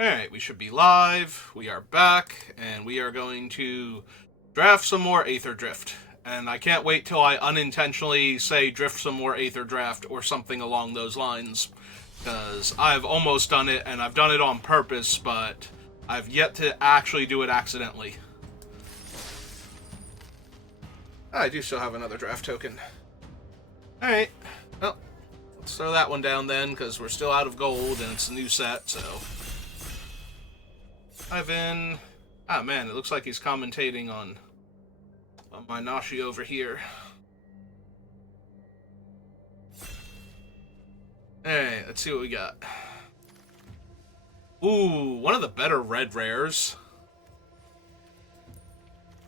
Alright, we should be live. We are back, and we are going to draft some more Aetherdrift. And I can't wait till I unintentionally say drift some more Aetherdrift or something along those lines. Because I've almost done it, and I've done it on purpose, but I've yet to actually do it accidentally. I do still have another draft token. Alright, well, let's throw that one down then, because we're still out of gold, and it's a new set, so... Ivan. Ah, man, it looks like he's commentating on my Nashi over here. Alright, let's see what we got. Ooh, one of the better red rares.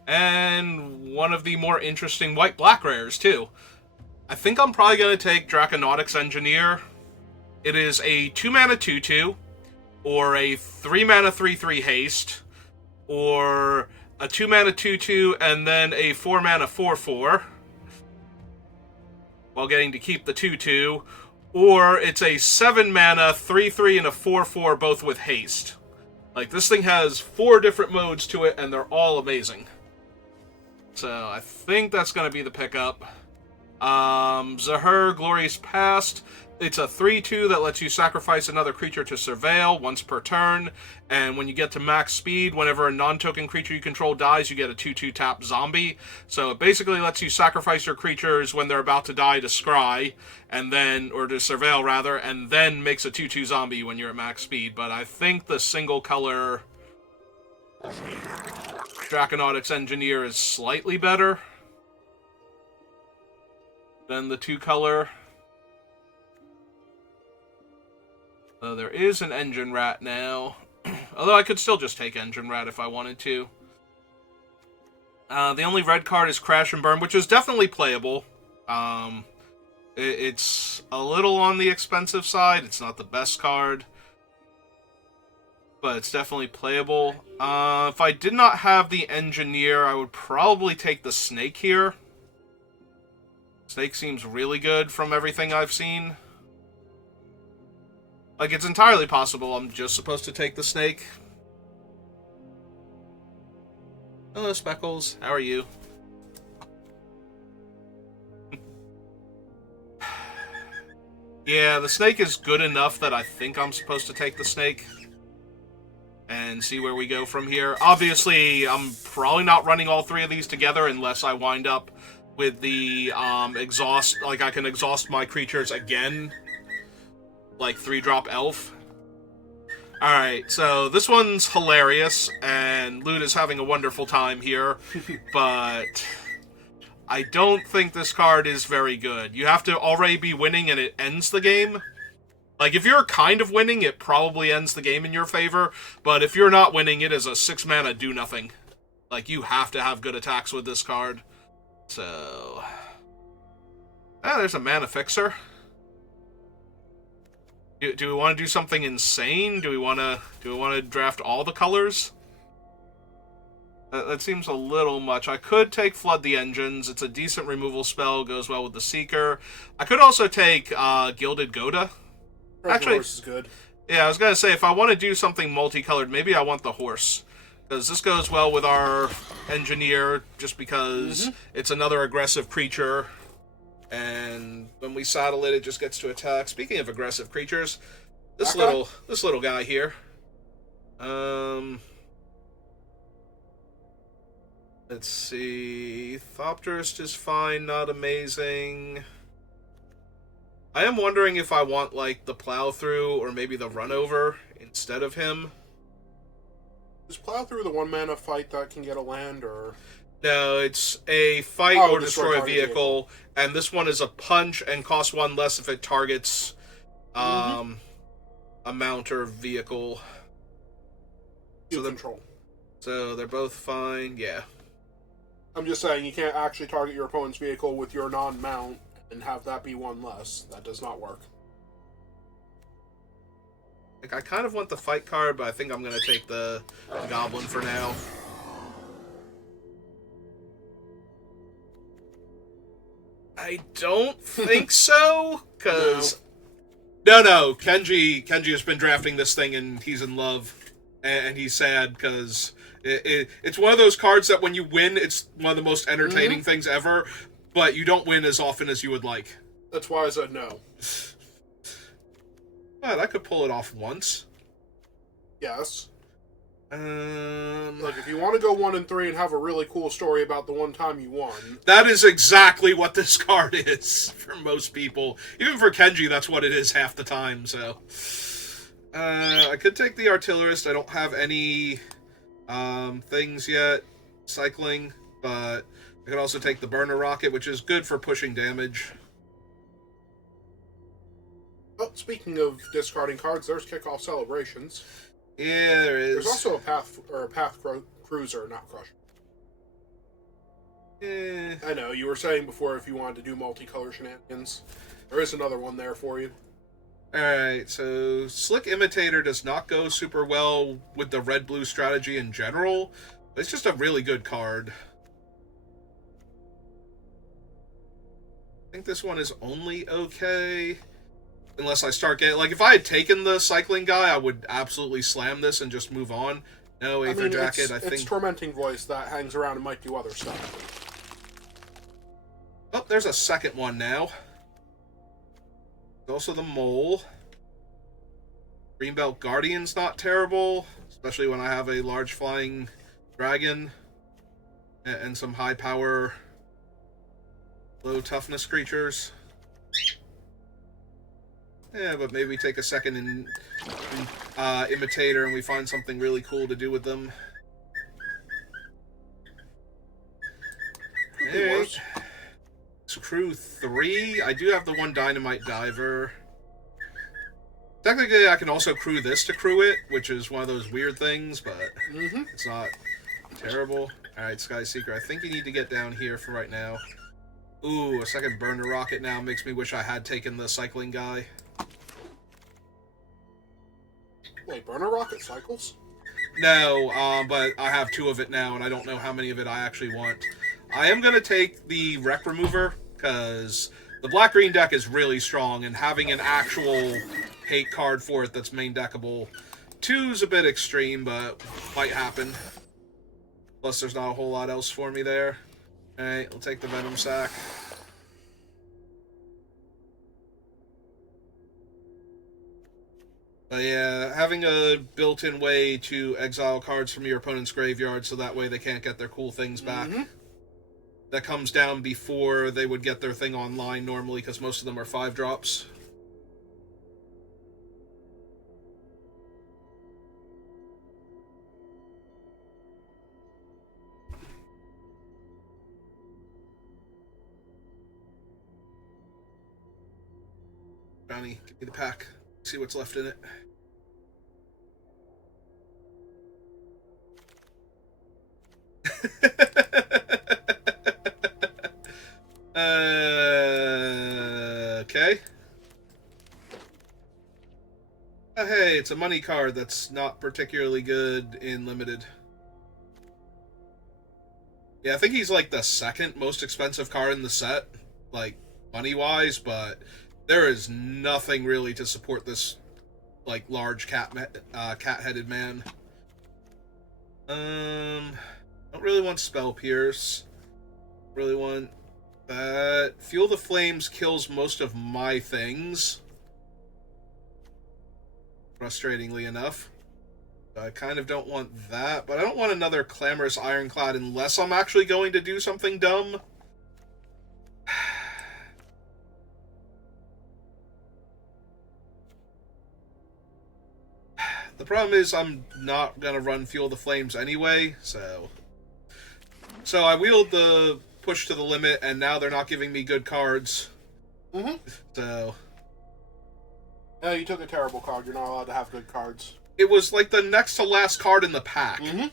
And one of the more interesting white-black rares, too. I think I'm probably going to take Draconautics Engineer. It is a 2-mana 2-2. Or a 3-mana 3-3 haste, or a 2-mana 2-2 and then a 4-mana 4-4, while getting to keep the 2-2, or it's a 7-mana 3-3 and a 4-4, both with haste. Like, this thing has 4 different modes to it, and they're all amazing. So, I think that's going to be the pickup. Zahur, Glorious Past. It's a 3-2 that lets you sacrifice another creature to surveil once per turn, and when you get to max speed, whenever a non-token creature you control dies, you get a 2-2 tap zombie. So it basically lets you sacrifice your creatures when they're about to die to scry, and then, or to surveil rather, and then makes a 2-2 zombie when you're at max speed. But I think the single color Draconautics Engineer is slightly better than the 2-color. There is an Engine Rat now. Although I could still just take Engine Rat if I wanted to. The only red card is Crash and Burn, which is definitely playable. It's a little on the expensive side. It's not the best card. But it's definitely playable. If I did not have the Engineer, I would probably take the Snake here. Snake seems really good from everything I've seen. Like, it's entirely possible I'm just supposed to take the Snake. Hello, Speckles. How are you? Yeah, the Snake is good enough that I think I'm supposed to take the Snake. And see where we go from here. Obviously, I'm probably not running all 3 of these together unless I wind up with the exhaust. Like, I can exhaust my creatures again. Like 3-drop elf. Alright, so this one's hilarious, and Loot is having a wonderful time here, but I don't think this card is very good. You have to already be winning and it ends the game. Like, if you're kind of winning, it probably ends the game in your favor, but if you're not winning, it is a 6-mana do-nothing. Like, you have to have good attacks with this card. So... Ah, there's a Mana Fixer. Do we want to do something insane? Do we want to draft all the colors? That seems a little much. I could take Flood the Engines. It's a decent removal spell. Goes well with the Seeker. I could also take Gilded Goda. Actually, horse is good. Yeah, I was going to say, if I want to do something multicolored, maybe I want the horse. Because this goes well with our Engineer, just because it's another aggressive creature. And when we saddle it, it just gets to attack. Speaking of aggressive creatures, this little guy here. Let's see. Thopterist is fine, not amazing. I am wondering if I want, like, the Plow Through or maybe the Run Over instead of him. Is Plow Through the 1-mana fight that can get a land, or...? No, it's a fight or destroy a vehicle, and this one is a punch and costs 1 less if it targets a mount or vehicle. So they're both fine, yeah. I'm just saying, you can't actually target your opponent's vehicle with your non-mount and have that be 1 less. That does not work. Like, I kind of want the fight card, but I think I'm going to take the Goblin for now. I don't think so, because... No, Kenji has been drafting this thing and he's in love. and he's sad because it's one of those cards that when you win, it's one of the most entertaining things ever, but you don't win as often as you would like. That's why I said no. But I could pull it off once. Yes. Look, if you want to go 1 and 3 and have a really cool story about the one time you won. That is exactly what this card is for most people. Even for Kenji, that's what it is half the time, so. I could take the Artillerist. I don't have any things yet. Cycling, but I could also take the Burner Rocket, which is good for pushing damage. Oh, speaking of discarding cards, there's Kickoff Celebrations. Yeah, there is. There's also a Path Cruiser, not Crusher. I know, you were saying before if you wanted to do multicolor shenanigans. There is another one there for you. Alright, so Slick Imitator does not go super well with the red-blue strategy in general, but it's just a really good card. I think this one is only okay. Unless I start getting... Like, if I had taken the cycling guy, I would absolutely slam this and just move on. No, Aether Jacket, I think... It's Tormenting Voice that hangs around and might do other stuff. Oh, there's a second one now. There's also the Mole. Greenbelt Guardian's not terrible, especially when I have a large flying dragon and some high power, low toughness creatures. Yeah, but maybe we take a second in Imitator and we find something really cool to do with them. Hey, so crew 3. I do have the one Dynamite Diver. Technically, I can also crew this to crew it, which is one of those weird things, but it's not terrible. Alright, Sky Seeker, I think you need to get down here for right now. Ooh, a second Burner Rocket now makes me wish I had taken the cycling guy. Wait, Burner Rocket cycles? No, but I have 2 of it now, and I don't know how many of it I actually want. I am going to take the Wreck Remover, because the black-green deck is really strong, and having an actual hate card for it that's main deckable. 2's a bit extreme, but might happen. Plus, there's not a whole lot else for me there. Alright, we'll take the Venom Sack. But yeah, having a built-in way to exile cards from your opponent's graveyard so that way they can't get their cool things back. That comes down before they would get their thing online normally, because most of them are 5-drops. Johnny, give me the pack. See what's left in it. Okay. Oh, hey, it's a money card that's not particularly good in Limited. Yeah, I think he's like the second most expensive card in the set, like, money-wise, but there is nothing really to support this, like, large cat-headed man. Don't really want Spell Pierce. Really want that. Fuel the Flames kills most of my things. Frustratingly enough. I kind of don't want that, but I don't want another Clamorous Ironclad unless I'm actually going to do something dumb. The problem is I'm not going to run Fuel the Flames anyway, so I wheeled the push to the limit, and now they're not giving me good cards. So... No, you took a terrible card. You're not allowed to have good cards. It was like the next to last card in the pack. I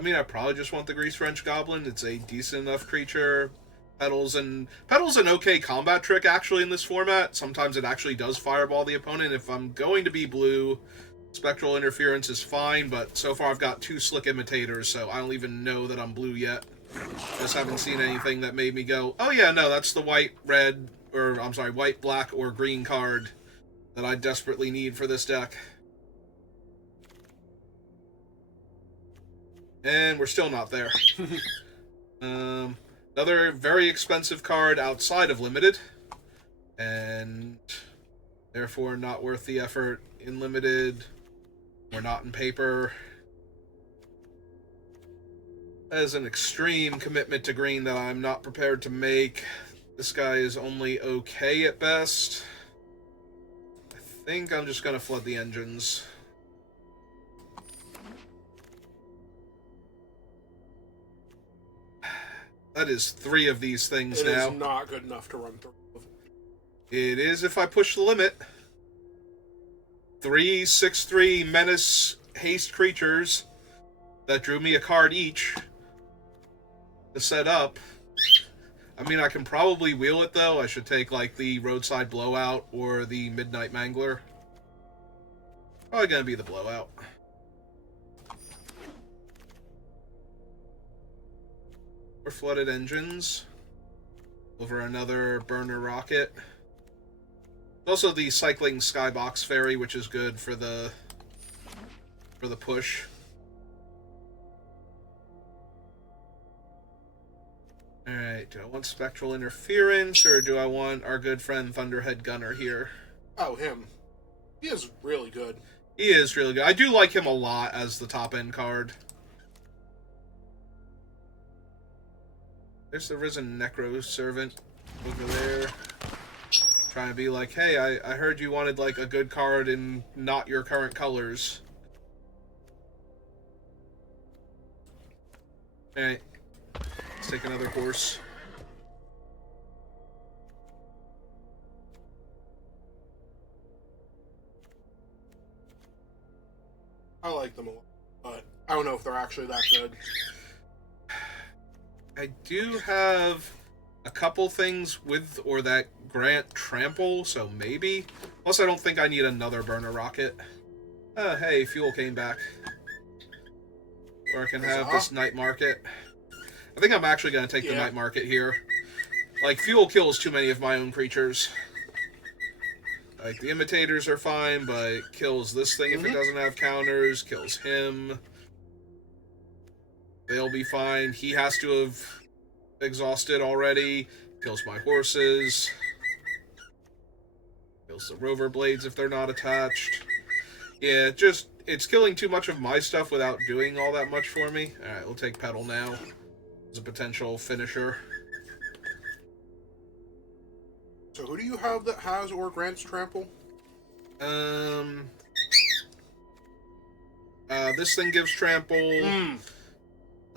mean, I probably just want the Grease Wrench Goblin. It's a decent enough creature. Petal's an okay combat trick, actually, in this format. Sometimes it actually does fireball the opponent. If I'm going to be blue, Spectral Interference is fine, but so far I've got 2 Slick Imitators, so I don't even know that I'm blue yet. Just haven't seen anything that made me go, oh yeah, no, that's the white, red, or, I'm sorry, white, black, or green card that I desperately need for this deck. And we're still not there. Another very expensive card outside of Limited. And therefore not worth the effort in Limited. Or not in paper. That is an extreme commitment to green that I'm not prepared to make. This guy is only okay at best. I think I'm just going to flood the engines. That is 3 of these things now. It is not good enough to run through. It is if I push the limit. 3 6/3 menace haste creatures that drew me a card each to set up. I mean, I can probably wheel it, though. I should take, like, the Roadside Blowout or the Midnight Mangler. Probably gonna be the Blowout. Or Flooded Engines over another Burner Rocket. Also the Cycling Skybox Fairy, which is good for the push. Alright, do I want Spectral Interference, or do I want our good friend Thunderhead Gunner here? Oh, him. He is really good. He is really good. I do like him a lot as the top-end card. There's the Risen Necro Servant over there. Trying to be like, hey, I heard you wanted, like, a good card in not your current colors. Alright. Let's take another horse. I like them a lot, but I don't know if they're actually that good. I do have a couple things with or that grant trample, so maybe. Plus, I don't think I need another Burner Rocket. Hey, fuel came back. Or I can have this Night Market. I think I'm actually going to take the Night Market here. Like, fuel kills too many of my own creatures. Like, the Imitators are fine, but it kills this thing if it doesn't have counters, kills him. They'll be fine. He has to have exhausted already. Kills my horses. Kills the Rover Blades if they're not attached. Yeah, it's killing too much of my stuff without doing all that much for me. Alright, we'll take Petal now as a potential finisher. So who do you have that has or grants trample? This thing gives trample.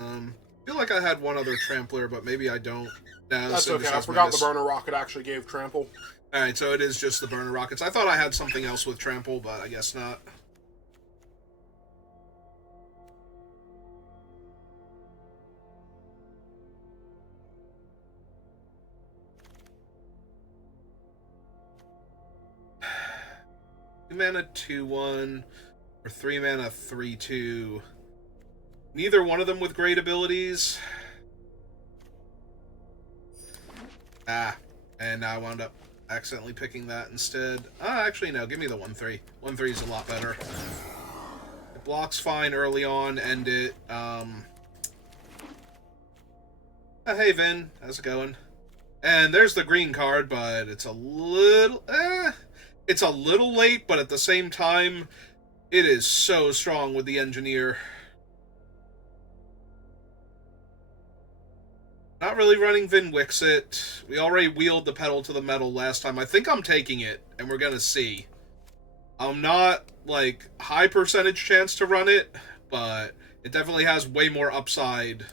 I feel like I had one other trampler, but maybe I don't. No, that's okay. I forgot the Burner Rocket actually gave trample. Alright, so it is just the Burner Rockets. I thought I had something else with trample, but I guess not. Mana 2/1 or 3 mana 3/2. Neither one of them with great abilities. And I wound up accidentally picking that instead. Actually no, give me the 1/3. 1/3 is a lot better. It blocks fine early on, and it hey Vin, how's it going? And there's the green card, but it's a little it's a little late, but at the same time, it is so strong with the Engineer. Not really running Vin Wixit. We already wheeled the pedal to the metal last time. I think I'm taking it, and we're gonna see. I'm not, like, high percentage chance to run it, but it definitely has way more upside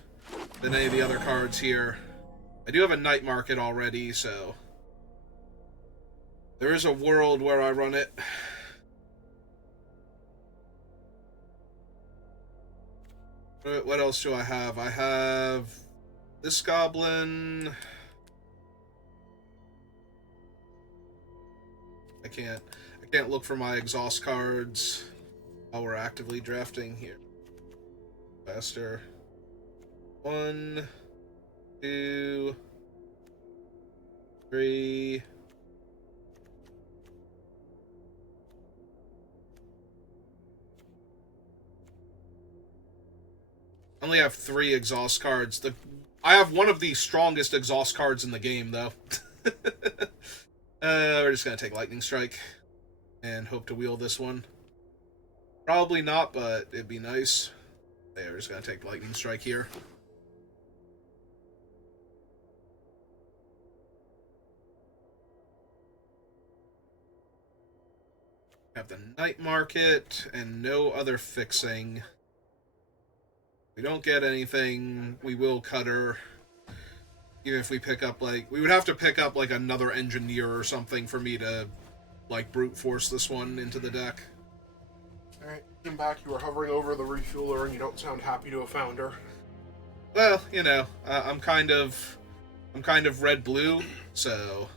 than any of the other cards here. I do have a Night Market already, so there is a world where I run it. What else do I have? I have this Goblin. I can't look for my exhaust cards while we're actively drafting here. Faster. 1, 2, 3. I only have 3 exhaust cards. I have one of the strongest exhaust cards in the game, though. We're just going to take Lightning Strike and hope to wheel this one. Probably not, but it'd be nice. Yeah, we're just going to take Lightning Strike here. Have the Night Market and no other fixing. If we don't get anything, we will Cutter. Even if we pick up, like... We would have to pick up, like, another Engineer or something for me to, like, brute force this one into the deck. Alright, come back. You were hovering over the refueler and you don't sound happy to have found her. Well, you know, I'm kind of red-blue, so...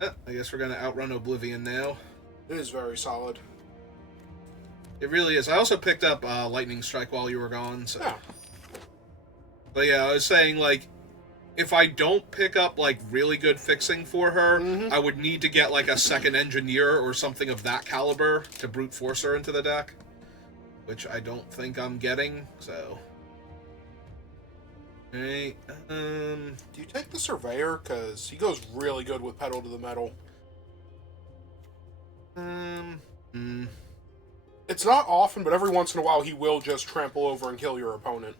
I guess we're going to outrun Oblivion now. It is very solid. It really is. I also picked up Lightning Strike while you were gone, so... Yeah. But yeah, I was saying, like, if I don't pick up, like, really good fixing for her, I would need to get, like, a second Engineer or something of that caliber to brute force her into the deck. Which I don't think I'm getting, so... Alright, Do you take the Surveyor? Because he goes really good with Pedal to the Metal. It's not often, but every once in a while he will just trample over and kill your opponent.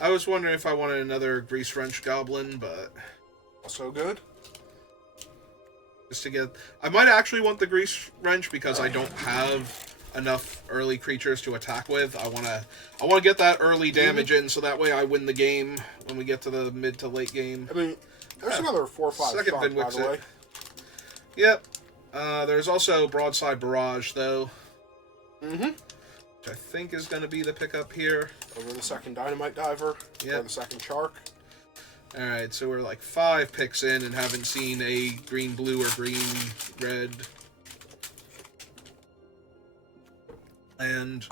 I was wondering if I wanted another Grease Wrench Goblin, but... Also good. Just to get... I might actually want the Grease Wrench because I don't have enough early creatures to attack with. I want to get that early damage in so that way I win the game when we get to the mid to late game. I mean, there's another 4 or 5 Second shots, by the way. Yep. There's also Broadside Barrage, though. Which I think is going to be the pickup here. Over the second Dynamite Diver. Yep. Or the second Shark. Alright, so we're like 5 picks in and haven't seen a green-blue or green-red. And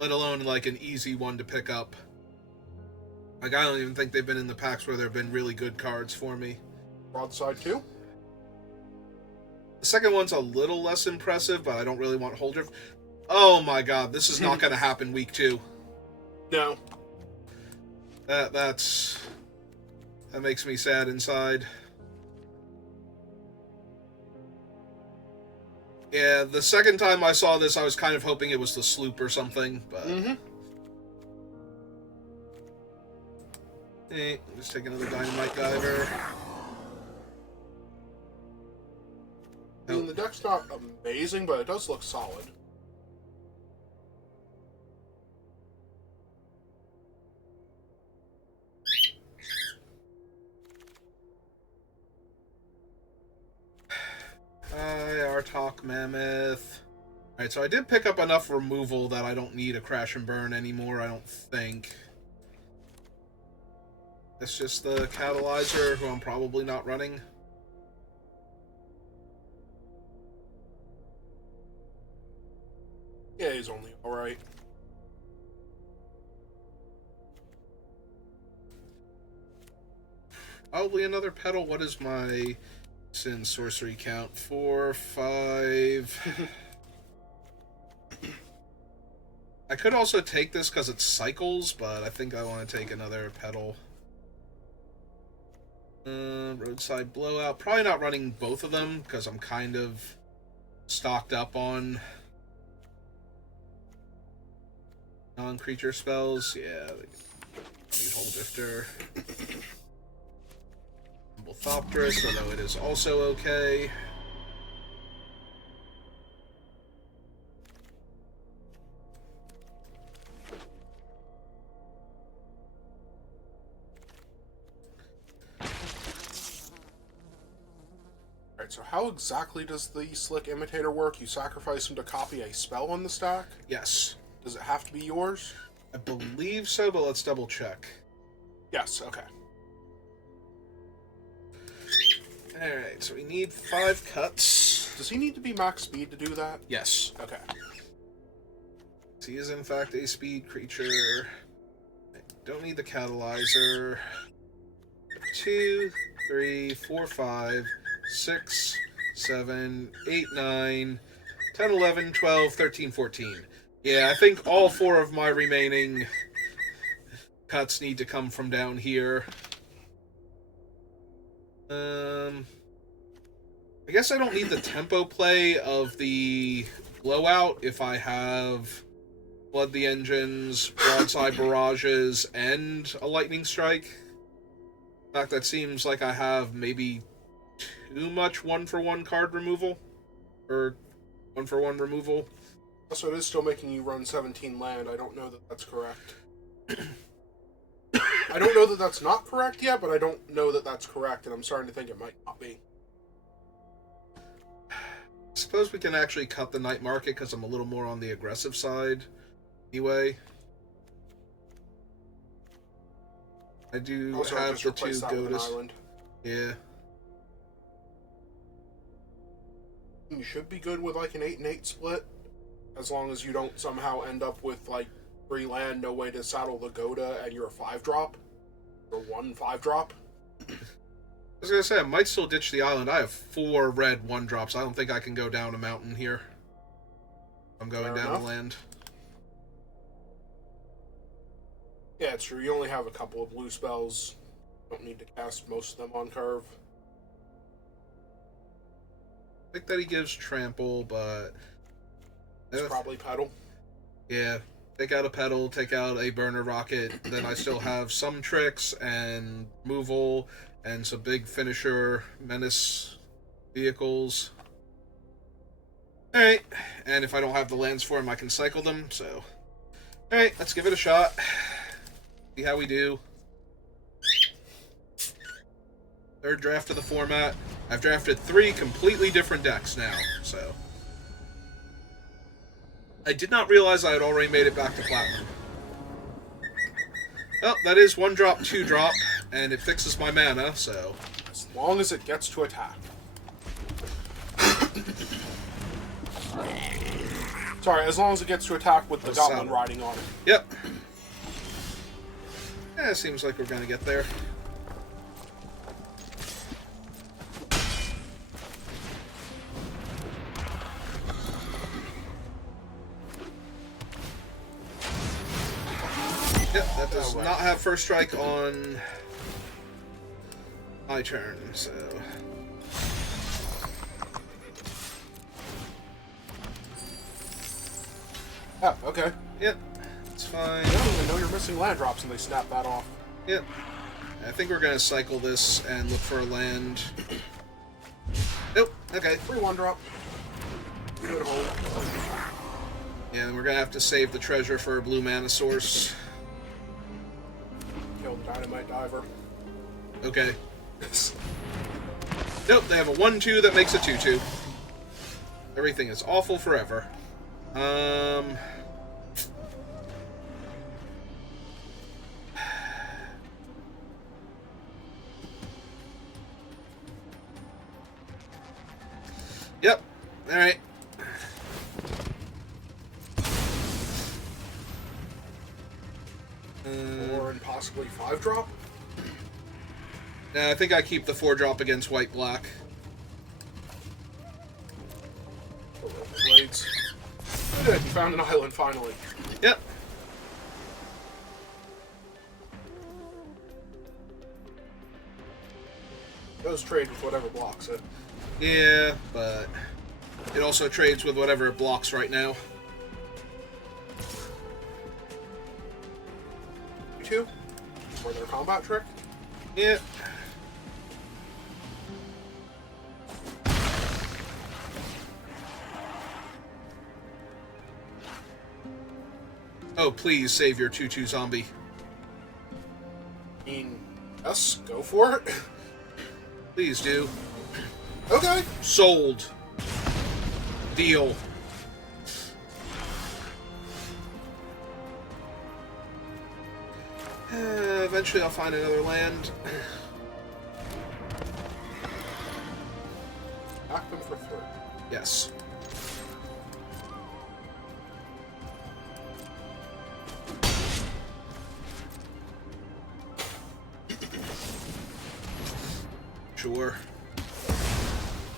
let alone like an easy one to pick up. Like, I don't even think they've been in the packs where there have been really good cards for me. Broadside 2. The second one's a little less impressive, but I don't really want Holdrift. Oh my god, this is not going to happen week 2. No. That makes me sad inside. Yeah, the second time I saw this, I was kind of hoping it was the Sloop or something, but... Hey, just take another Dynamite Diver. I mean, the deck's not amazing, but it does look solid. Artok Mammoth. Alright, so I did pick up enough removal that I don't need a Crash and Burn anymore, I don't think. It's just the Catalyzer, who I'm probably not running. Yeah, he's only alright. Probably another Petal. What is my Sin Sorcery count? 4, 5... I could also take this because it cycles, but I think I want to take another Petal. Roadside Blowout. Probably not running both of them because I'm kind of stocked up on non-creature spells. Yeah, need Holdrifter. Thopterus, although it is also okay. Alright, so how exactly does the Slick Imitator work? You sacrifice him to copy a spell on the stack? Yes. Does it have to be yours? I believe so, but let's double check. Yes, okay. Alright, so we need 5 cuts. Does he need to be max speed to do that? Yes. Okay. He is in fact a speed creature. I don't need the Catalyzer. 2, 3, 4, 5, 6, 7, 8, 9, 10, 11, 12, 13, 14. Yeah, I think all 4 of my remaining cuts need to come from down here. I guess I don't need the tempo play of the blowout if I have Flood the Engines, Broadside Barrages, and a Lightning Strike. In fact, that seems like I have maybe too much 1-for-1 card removal. Or 1-for-1 removal. So it is still making you run 17 land. I don't know that that's correct. I don't know that that's not correct yet, but I don't know that that's correct, and I'm starting to think it might not be. I suppose we can actually cut the night market because I'm a little more on the aggressive side. Anyway. I do also, have the 2 Godas. Yeah. You should be good with like an 8-8 split, as long as you don't somehow end up with like 3 land, no way to saddle the Goda, and you're a 5-drop. Or 1 5-drop. I was gonna say, I might still ditch the island. I have 4 red 1-drops. I don't think I can go down a mountain here. I'm going down the land. Yeah, it's true. You only have a couple of blue spells. Don't need to cast most of them on curve. I think that he gives trample, but it's probably pedal. Yeah. Take out a pedal, take out a burner rocket, then I still have some tricks and removal and some big finisher menace vehicles. Alright, and if I don't have the lands for him, I can cycle them, so... Alright, let's give it a shot. See how we do. 3rd draft of the format. I've drafted 3 completely different decks now, so... I did not realize I had already made it back to Platinum. Well, that is 1-drop, 2-drop, and it fixes my mana, so... As long as it gets to attack. Sorry, as long as it gets to attack with the goblin riding on it. Yep. Yeah, it seems like we're gonna get there. Yep, that does not have first strike on my turn, so... Yeah, okay. Yep, it's fine. I don't even know you're missing land drops and they snap that off. Yep. I think we're gonna cycle this and look for a land. Nope, okay. 3 1-drop. Good hold. Yeah, and we're gonna have to save the treasure for a blue mana source. Kill the dynamite diver. Okay. Nope, they have a 1-2 that makes a 2-2. Everything is awful forever. Yep. Alright. Or and possibly 5-drop? Nah, I think I keep the 4-drop against white-black. Blades. Good, you found an island finally. Yep. Those trade with whatever blocks it. Yeah, but it also trades with whatever it blocks right now. 2 for their combat trick? Yeah. Oh, please save your 2-2 zombie. I mean, yes, go for it. Please do. Okay. Sold. Deal. Eventually I'll find another land. Back them for 3. Yes. Sure.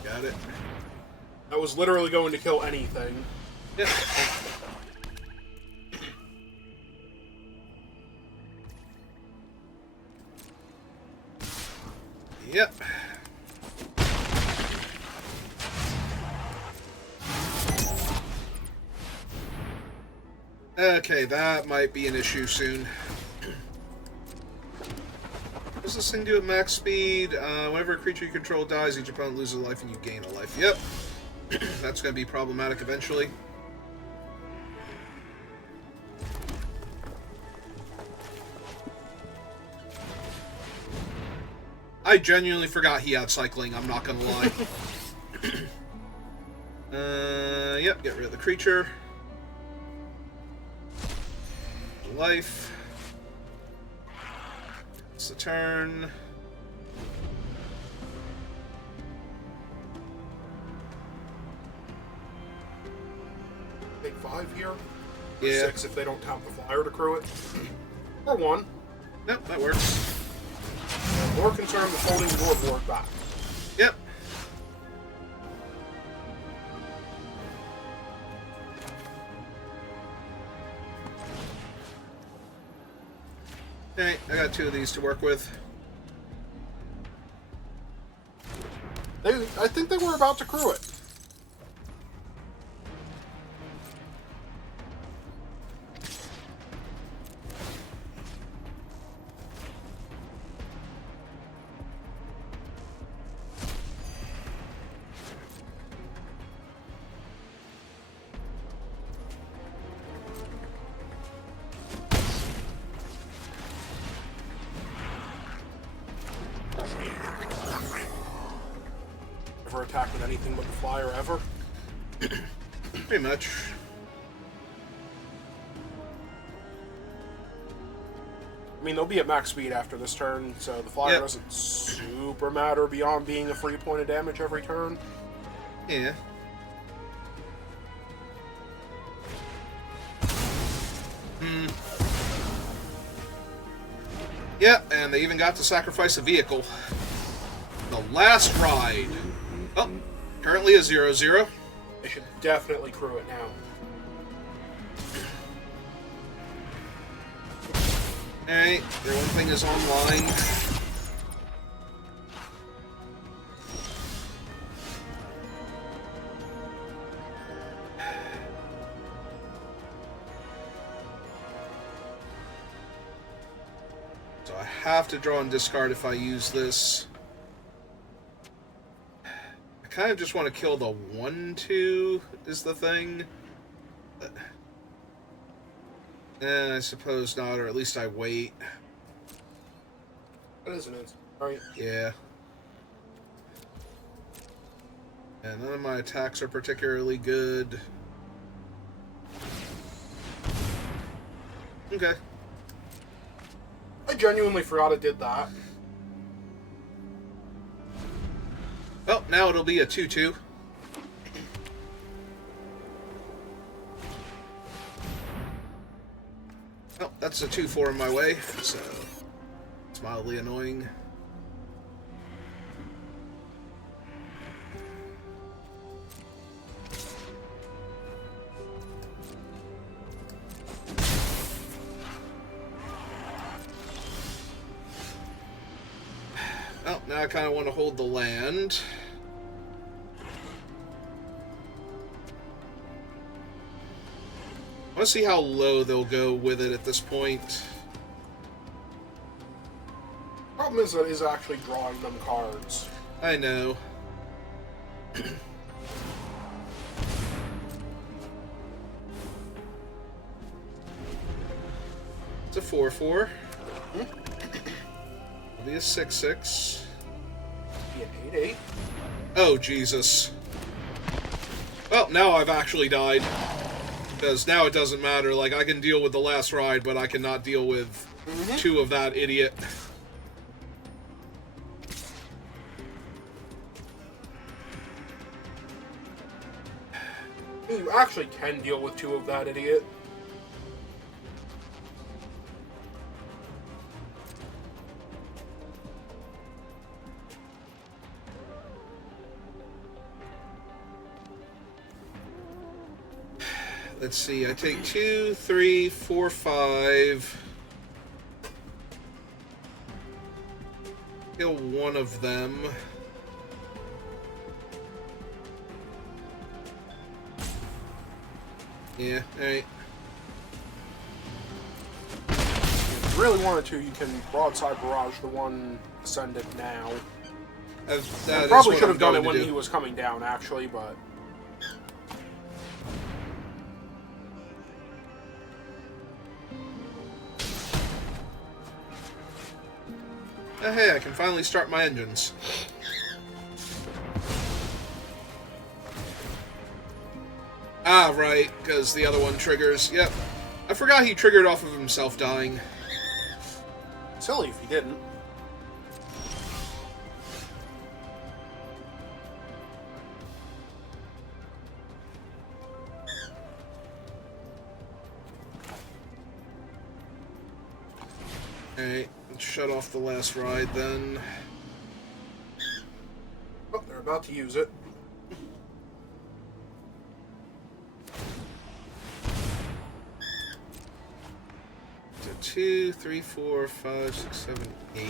Got it. That was literally going to kill anything. Yep. Yep. Okay, that might be an issue soon. What does this thing do at max speed? Whenever a creature you control dies, each opponent loses a life and you gain a life. Yep. That's going to be problematic eventually. I genuinely forgot he had cycling, I'm not gonna lie. Yep, get rid of the creature. Life. It's the turn. Take 5 here. Or Yeah. 6 if they don't tap the flyer to crew it. Or 1. Nope, that works. More concerned with holding your board back. Yep. Alright, I got 2 of these to work with. I think they were about to crew it. Never attack with anything but the flyer ever. Pretty much. I mean, they'll be at max speed after this turn, so the flyer doesn't super matter beyond being a free point of damage every turn. Yeah. Yeah, and they even got to sacrifice a vehicle. The last ride. Oh, currently a 0-0. They should definitely crew it now. Alright, their one thing is online. So I have to draw and discard if I use this. I kind of just want to kill the 1-2 is the thing. I suppose not, or at least I wait. That is an instant, right? Yeah. And none of my attacks are particularly good. Okay. I genuinely forgot it did that. Well, now it'll be a 2-2. Oh, that's a 2-4 in my way, so it's mildly annoying. Oh, now I kind of want to hold the land. I want to see how low they'll go with it at this point. Problem is that is actually drawing them cards. I know. It's a 4-4. It'll be a 6-6. Be an 8-8. Oh, Jesus. Well, now I've actually died. Because now it doesn't matter. Like, I can deal with the last ride, but I cannot deal with 2 of that idiot. You actually can deal with 2 of that idiot. Let's see, I take 2, 3, 4, 5. Kill one of them. Yeah, alright. If you really wanted to, you can broadside barrage the one ascended now. That probably should have done it when he was coming down, actually, but... Hey, I can finally start my engines. Ah, right, because the other one triggers. Yep. I forgot he triggered off of himself dying. Silly if he didn't. Alright, let's shut off the last ride then. Oh, they're about to use it. So 2, 3, 4, 5, 6, 7, 8.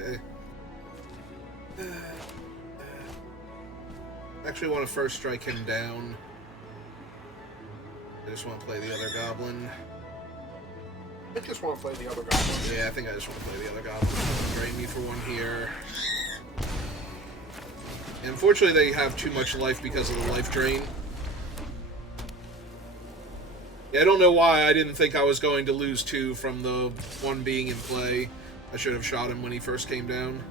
Okay. Actually want to first strike him down. I just want to play the other goblin. I just want to play the other goblin. Yeah, I think I just want to play the other goblin. Drain me for one here. And unfortunately, they have too much life because of the life drain. Yeah, I don't know why I didn't think I was going to lose 2 from the one being in play. I should have shot him when he first came down.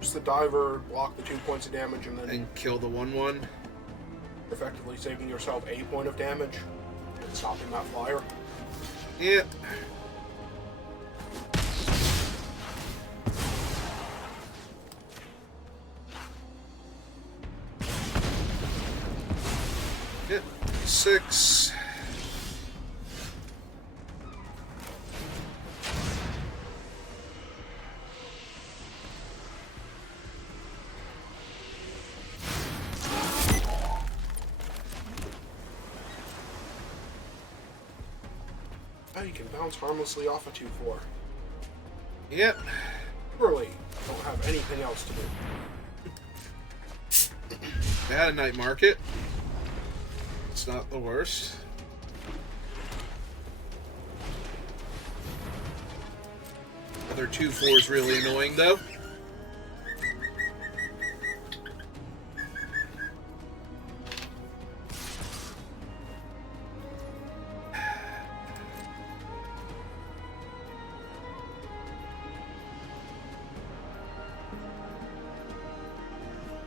Just the diver, block the 2 points of damage, and then... And kill the 1/1. Effectively saving yourself a point of damage and stopping that flyer. Yeah. Yep. 6. Now you can bounce harmlessly off a 2/4. Yep. Really, don't have anything else to do. I had a night market. It's not the worst. Other 2/4 is really annoying, though.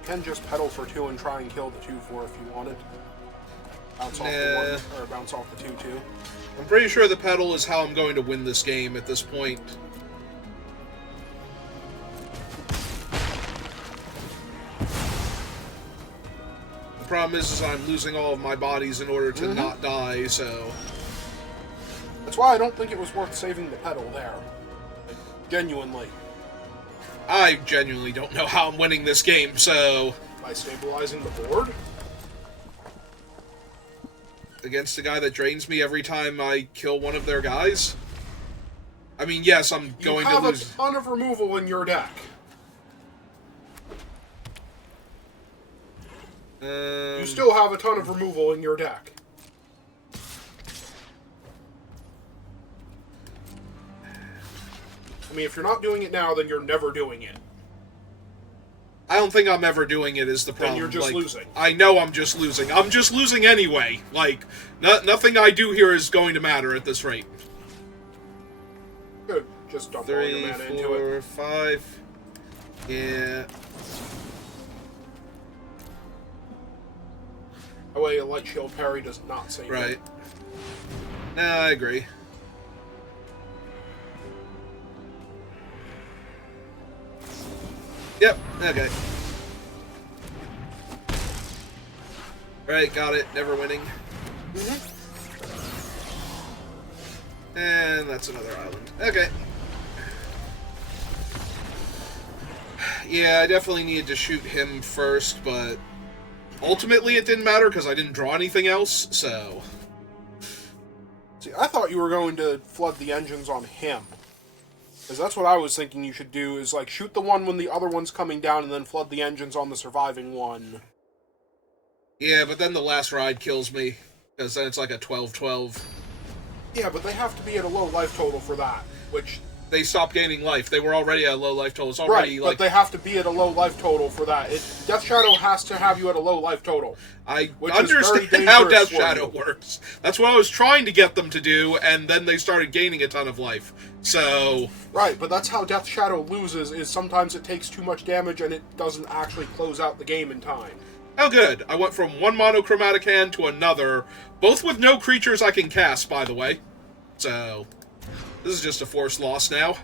You can just pedal for 2 and try and kill the 2/4 if you wanted. Bounce off the 1, or bounce off the 2/2. I'm pretty sure the pedal is how I'm going to win this game at this point. The problem is I'm losing all of my bodies in order to not die, so... That's why I don't think it was worth saving the pedal there. Like, genuinely. I genuinely don't know how I'm winning this game, so... By stabilizing the board? Against a guy that drains me every time I kill one of their guys? I mean, yes, I'm going to lose... You have a ton of removal in your deck. You still have a ton of removal in your deck. I mean, if you're not doing it now, then you're never doing it. I don't think I'm ever doing it is the problem. Then you're just losing. I know I'm just losing. I'm just losing anyway. Like, nothing I do here is going to matter at this rate. Good. Just dump all your 3, mana into 4, it. 5. Yeah. That way a light shield parry does not save Right. it. Nah, I agree. Yep, okay. Right, got it. Never winning. And that's another island. Okay. Yeah, I definitely needed to shoot him first, but ultimately it didn't matter because I didn't draw anything else, so... See, I thought you were going to flood the engines on him. Because that's what I was thinking you should do, is, like, shoot the one when the other one's coming down and then flood the engines on the surviving one. Yeah, but then the last ride kills me, because then it's like a 12-12. Yeah, but they have to be at a low life total for that, which... They stopped gaining life. They were already at a low life total. It's already, right, but they have to be at a low life total for that. Death Shadow has to have you at a low life total. I understand how Death Shadow works. That's what I was trying to get them to do, and then they started gaining a ton of life. So... Right, but that's how Death Shadow loses, is sometimes it takes too much damage and it doesn't actually close out the game in time. Oh, good. I went from one monochromatic hand to another, both with no creatures I can cast, by the way. So... This is just a forced loss now.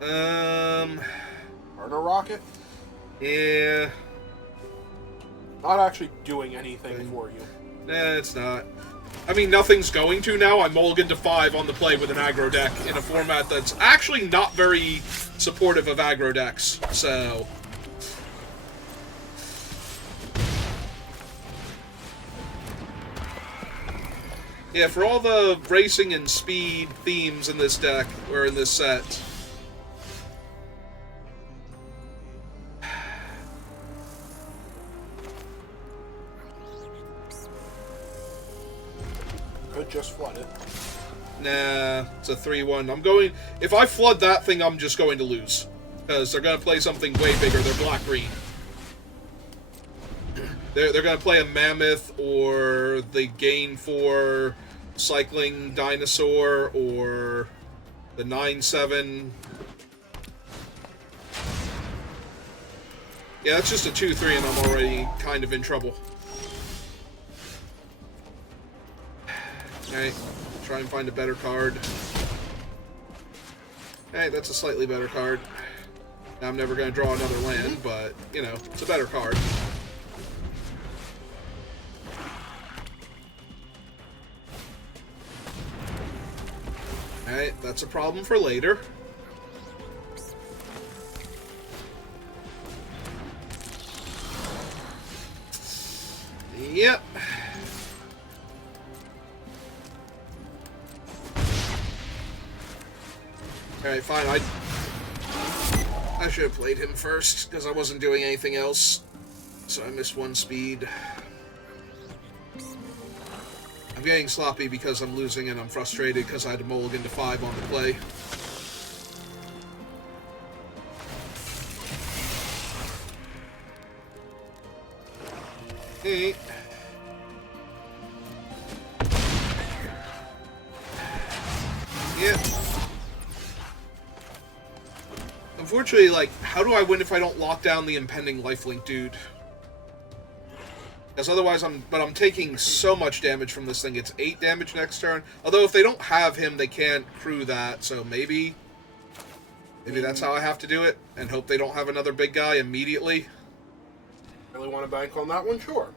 Burner Rocket? Yeah. Not actually doing anything for you. Nah, it's not. I mean, nothing's going to now. I mulligan to 5 on the play with an aggro deck in a format that's actually not very supportive of aggro decks, so... Yeah, for all the racing and speed themes in this deck, or in this set. Could just flood it. Nah, it's a 3-1. I'm going... If I flood that thing, I'm just going to lose. Because they're going to play something way bigger. They're black-green. They're going to play a Mammoth, or the Gain 4 Cycling Dinosaur, or the 9-7. Yeah, that's just a 2-3, and I'm already kind of in trouble. Alright, try and find a better card. Alright, that's a slightly better card. Now, I'm never going to draw another land, but, you know, it's a better card. Alright, that's a problem for later. Yep. Alright, fine. I should have played him first, because I wasn't doing anything else. So I missed 1 speed. I'm getting sloppy because I'm losing and I'm frustrated because I had to mulligan to 5 on the play. Hey. Yeah. Unfortunately, like, how do I win if I don't lock down the impending lifelink dude? Because otherwise I'm taking so much damage from this thing. It's 8 damage next turn. Although if they don't have him, they can't crew that, so maybe that's how I have to do it, and hope they don't have another big guy immediately. Really want to bank on that one? Sure.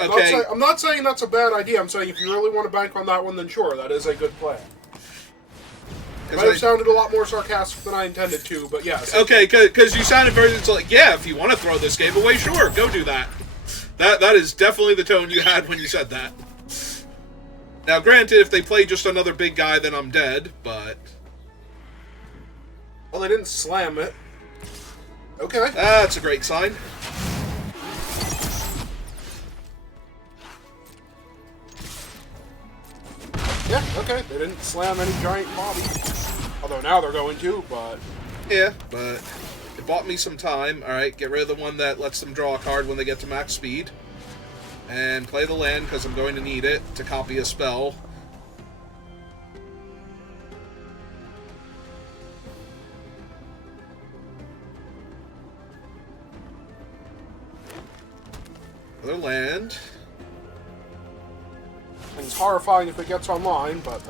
Okay. I'm not saying that's a bad idea. I'm saying if you really want to bank on that one, then sure, that is a good play. It might have sounded a lot more sarcastic than I intended to, but yes. Okay, because you sounded very like, yeah, if you want to throw this game away, sure, go do that. That is definitely the tone you had when you said that. Now, granted, if they play just another big guy, then I'm dead, but... Well, they didn't slam it. Okay. That's a great sign. Yeah, okay. They didn't slam any giant body. Although now they're going to, but... Yeah, but it bought me some time. Alright, get rid of the one that lets them draw a card when they get to max speed. And play the land, because I'm going to need it to copy a spell. Another land. Thing's horrifying if it gets online, but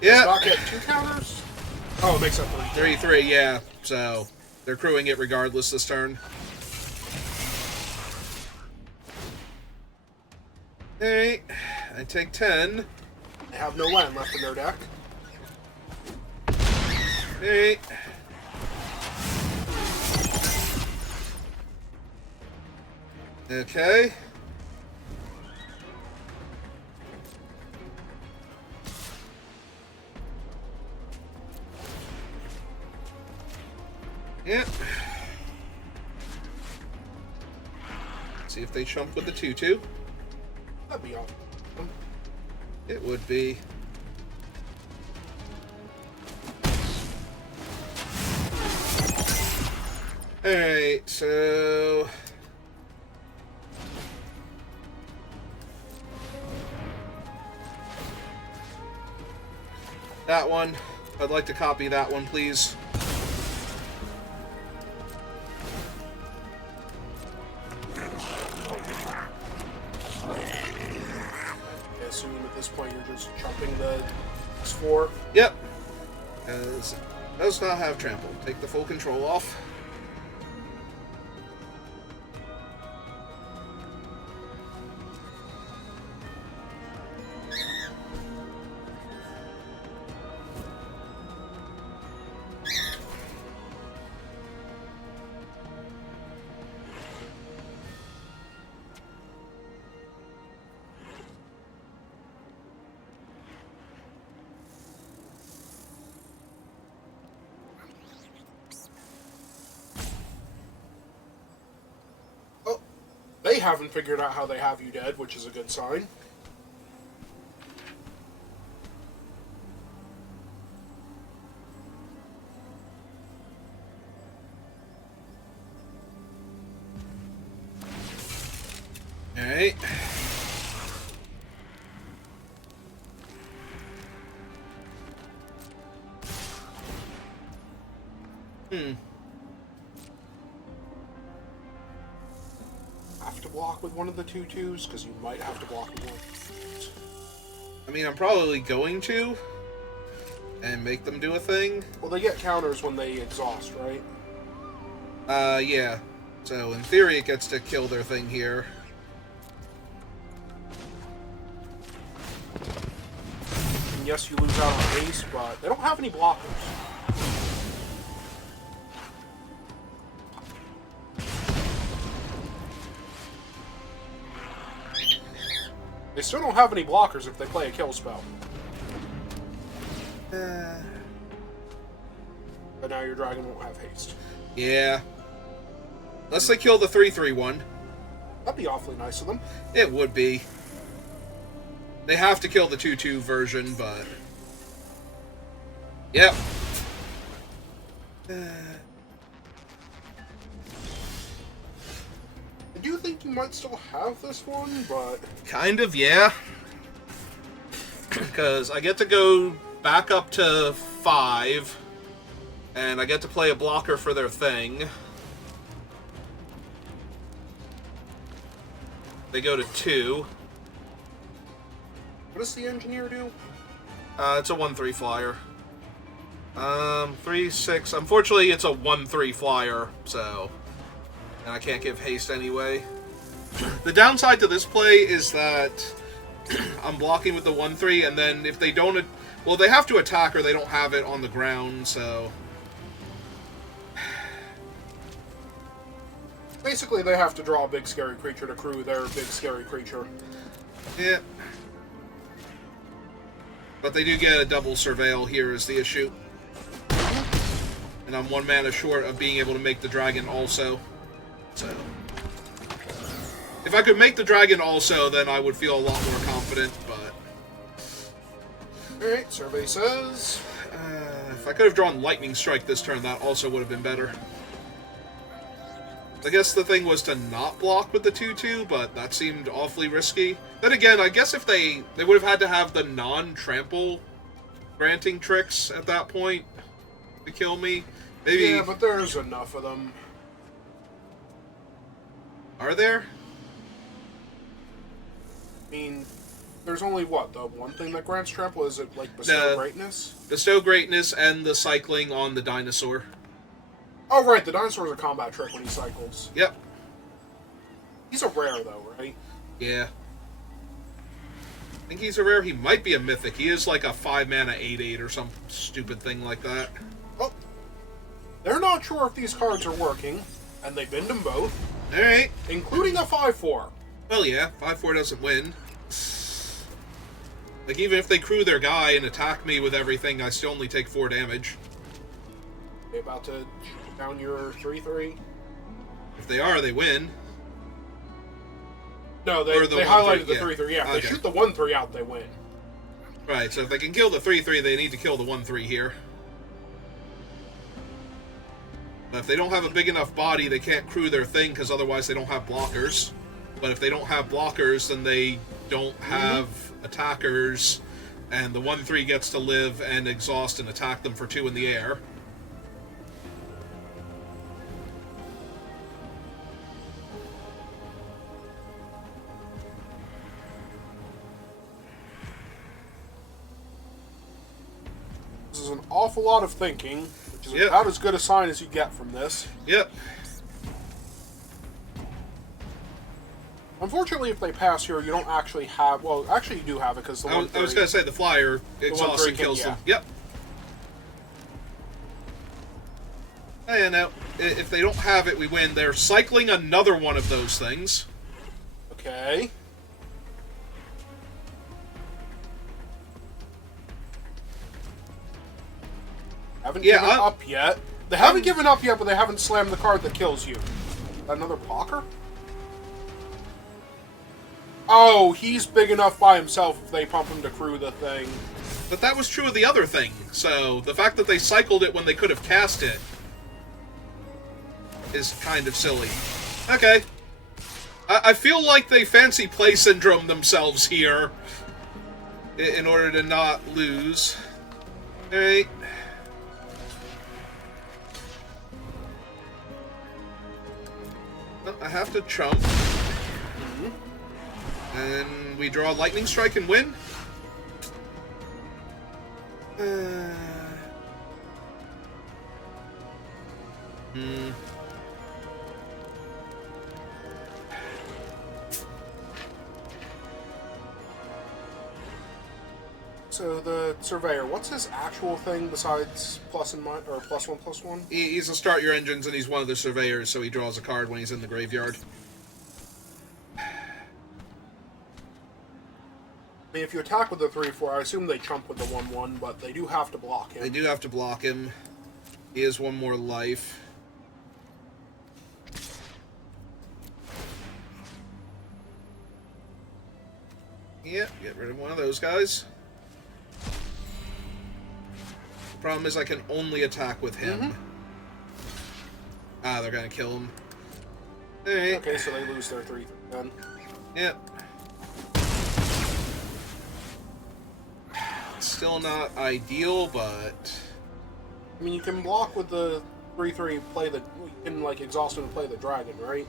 yeah. Does not get 2 counters? Oh, it makes up 3. 3/3, yeah. So they're crewing it regardless this turn. Alright. I take 10. They have no land left in their deck. 8. Okay. Yep. See if they chump with the 2/2. That'd be awesome. It would be. Alright, so... that one. I'd like to copy that one, please. I assume at this point you're just chumping the X4. Yep. As it does not have trample. Take the full control off. They haven't figured out how they have you dead, which is a good sign. Alright. Have to block with one of the 2/2s, because you might have to block with one. I mean, I'm probably going to. And make them do a thing. Well, they get counters when they exhaust, right? Yeah. So, in theory, it gets to kill their thing here. And yes, you lose out on haste, but they don't have any blockers. They still don't have any blockers if they play a kill spell. But now your dragon won't have haste. Yeah. Unless they kill the 3/3 That'd be awfully nice of them. It would be. They have to kill the 2/2 version, but... yep. I do think you might still have this one, but... kind of, yeah. Because I get to go back up to 5, and I get to play a blocker for their thing. They go to 2. What does the engineer do? It's a 1/3 flyer. 3/6. Unfortunately, it's a 1/3 flyer, so... and I can't give haste anyway. The downside to this play is that I'm blocking with the 1/3, and then if they don't... well, they have to attack or they don't have it on the ground, so... Basically, they have to draw a big scary creature to crew their big scary creature. yeah. But they do get a double surveil here is the issue. And I'm 1 mana short of being able to make the dragon also. So... if I could make the dragon also, then I would feel a lot more confident, but... Alright, survey says... if I could have drawn Lightning Strike this turn, that also would have been better. I guess the thing was to not block with the 2/2, but that seemed awfully risky. Then again, I guess if they would have had to have the non-trample granting tricks at that point to kill me. Maybe... yeah, but there's enough of them. Are there? I mean, there's only what, the one thing that grants trample? Is it like Bestow Greatness? Bestow Greatness and the cycling on the dinosaur. Oh, right, the dinosaur's a combat trick when he cycles. Yep. He's a rare, though, right? Yeah. I think he's a rare. He might be a mythic. He is like a 5-mana 8/8 or some stupid thing like that. Oh, they're not sure if these cards are working, and they binned them both. Alright. Including a 5/4. Well, yeah, 5/4 doesn't win. Like, even if they crew their guy and attack me with everything, I still only take 4 damage. They about to shoot down your 3/3? If they are, they win. No, they highlighted the 3/3. Yeah, if okay. they shoot the 1/3 out, they win. Right, so if they can kill the 3/3, they need to kill the 1/3 here. But if they don't have a big enough body, they can't crew their thing, because otherwise they don't have blockers. But if they don't have blockers, then they don't have attackers, and the 1/3 gets to live and exhaust and attack them for 2 in the air. This is an awful lot of thinking, which is Yep. about as good a sign as you get from this. Yep. Unfortunately, if they pass here, you don't actually have... Well, actually you do have it, because the I was going to say, the flyer exhausts and kills them. Yep. Oh, yeah, no. If they don't have it, we win. They're cycling another one of those things. Okay. Haven't given up yet. They haven't given up yet, but they haven't slammed the card that kills you. Another blocker? Oh, he's big enough by himself if they pump him to crew the thing. But that was true of the other thing, so the fact that they cycled it when they could have cast it is kind of silly. Okay. I feel like they fancy play syndrome themselves here in order to not lose. Alright. I have to chump. And we draw Lightning Strike and win? So the Surveyor, what's his actual thing besides plus and minus, or +1/+1? He's a start your engines, and he's one of the Surveyors, so he draws a card when he's in the graveyard. I mean, if you attack with the 3/4, I assume they chump with the 1/1, but they do have to block him. They do have to block him. He has 1 more life. Yep, get rid of one of those guys. The problem is I can only attack with him. Ah, they're gonna kill him. Alright. Okay, so they lose their 3/3 then. Yep. Still not ideal, but... I mean, you can block with the 3/3, play the... You can, like, exhaust him and play the dragon, right?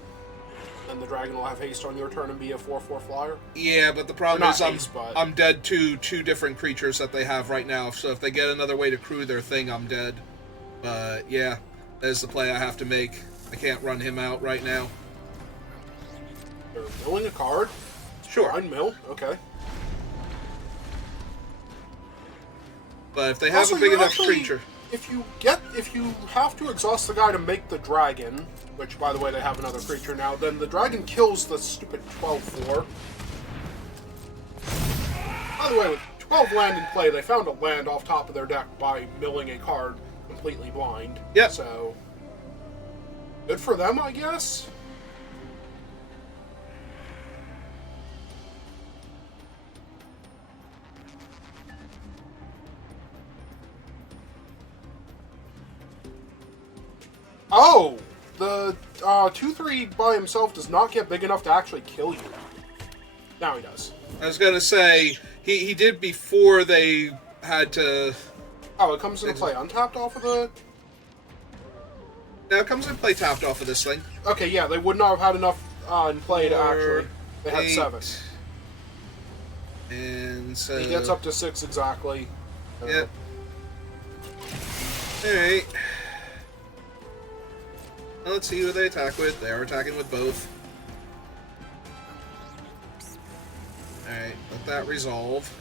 And the dragon will have haste on your turn and be a 4/4 flyer? Yeah, but the problem is haste, I'm dead to 2 different creatures that they have right now, so if they get another way to crew their thing, I'm dead. But, yeah, that is the play I have to make. I can't run him out right now. They're milling a card? Sure. Fine, mill, okay. But if they have a big enough creature... If you have to exhaust the guy to make the dragon, which, by the way, they have another creature now, then the dragon kills the stupid 12/4. By the way, with 12 land in play, they found a land off top of their deck by milling a card completely blind. Yep. So, good for them, I guess? Oh! The 2/3 by himself does not get big enough to actually kill you. Now he does. I was gonna say, he did before they had to... Oh, it comes into play untapped off of the... No, it comes into play tapped off of this thing. Okay, yeah, they would not have had enough in play to actually... They had 7. And so... He gets up to 6 exactly. Yep. Alright. Well, let's see who they attack with. They are attacking with both. Alright, let that resolve.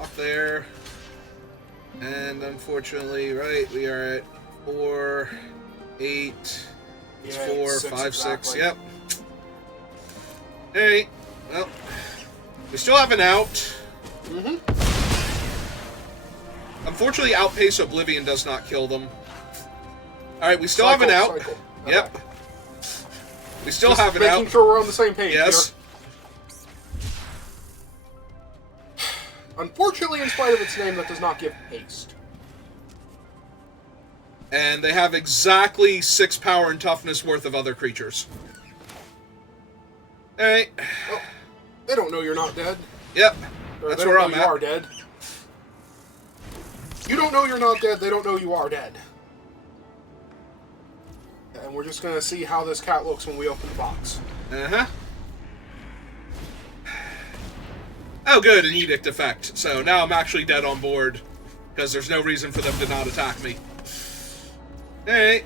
Up there. And unfortunately, right, we are at 4, 8. It's Yeah, 4, 6 5, 6. exactly. Yep. Alright. Well, we still have an out. Mm-hmm. Unfortunately, Outpace Oblivion does not kill them. Alright, we still have an out. Cycle. Yep. Okay. We still Just have an out. making sure we're on the same page Yes. here. Unfortunately, in spite of its name, that does not give haste. And they have exactly 6 power and toughness worth of other creatures. Alright. Oh, they don't know you're not dead. Yep. Or That's they where don't I'm know you at. are dead. You don't know you're not dead, they don't know you are dead. And we're just gonna see how this cat looks when we open the box. Uh-huh. Oh, good, an edict effect. So now I'm actually dead on board, because there's no reason for them to not attack me. Alright.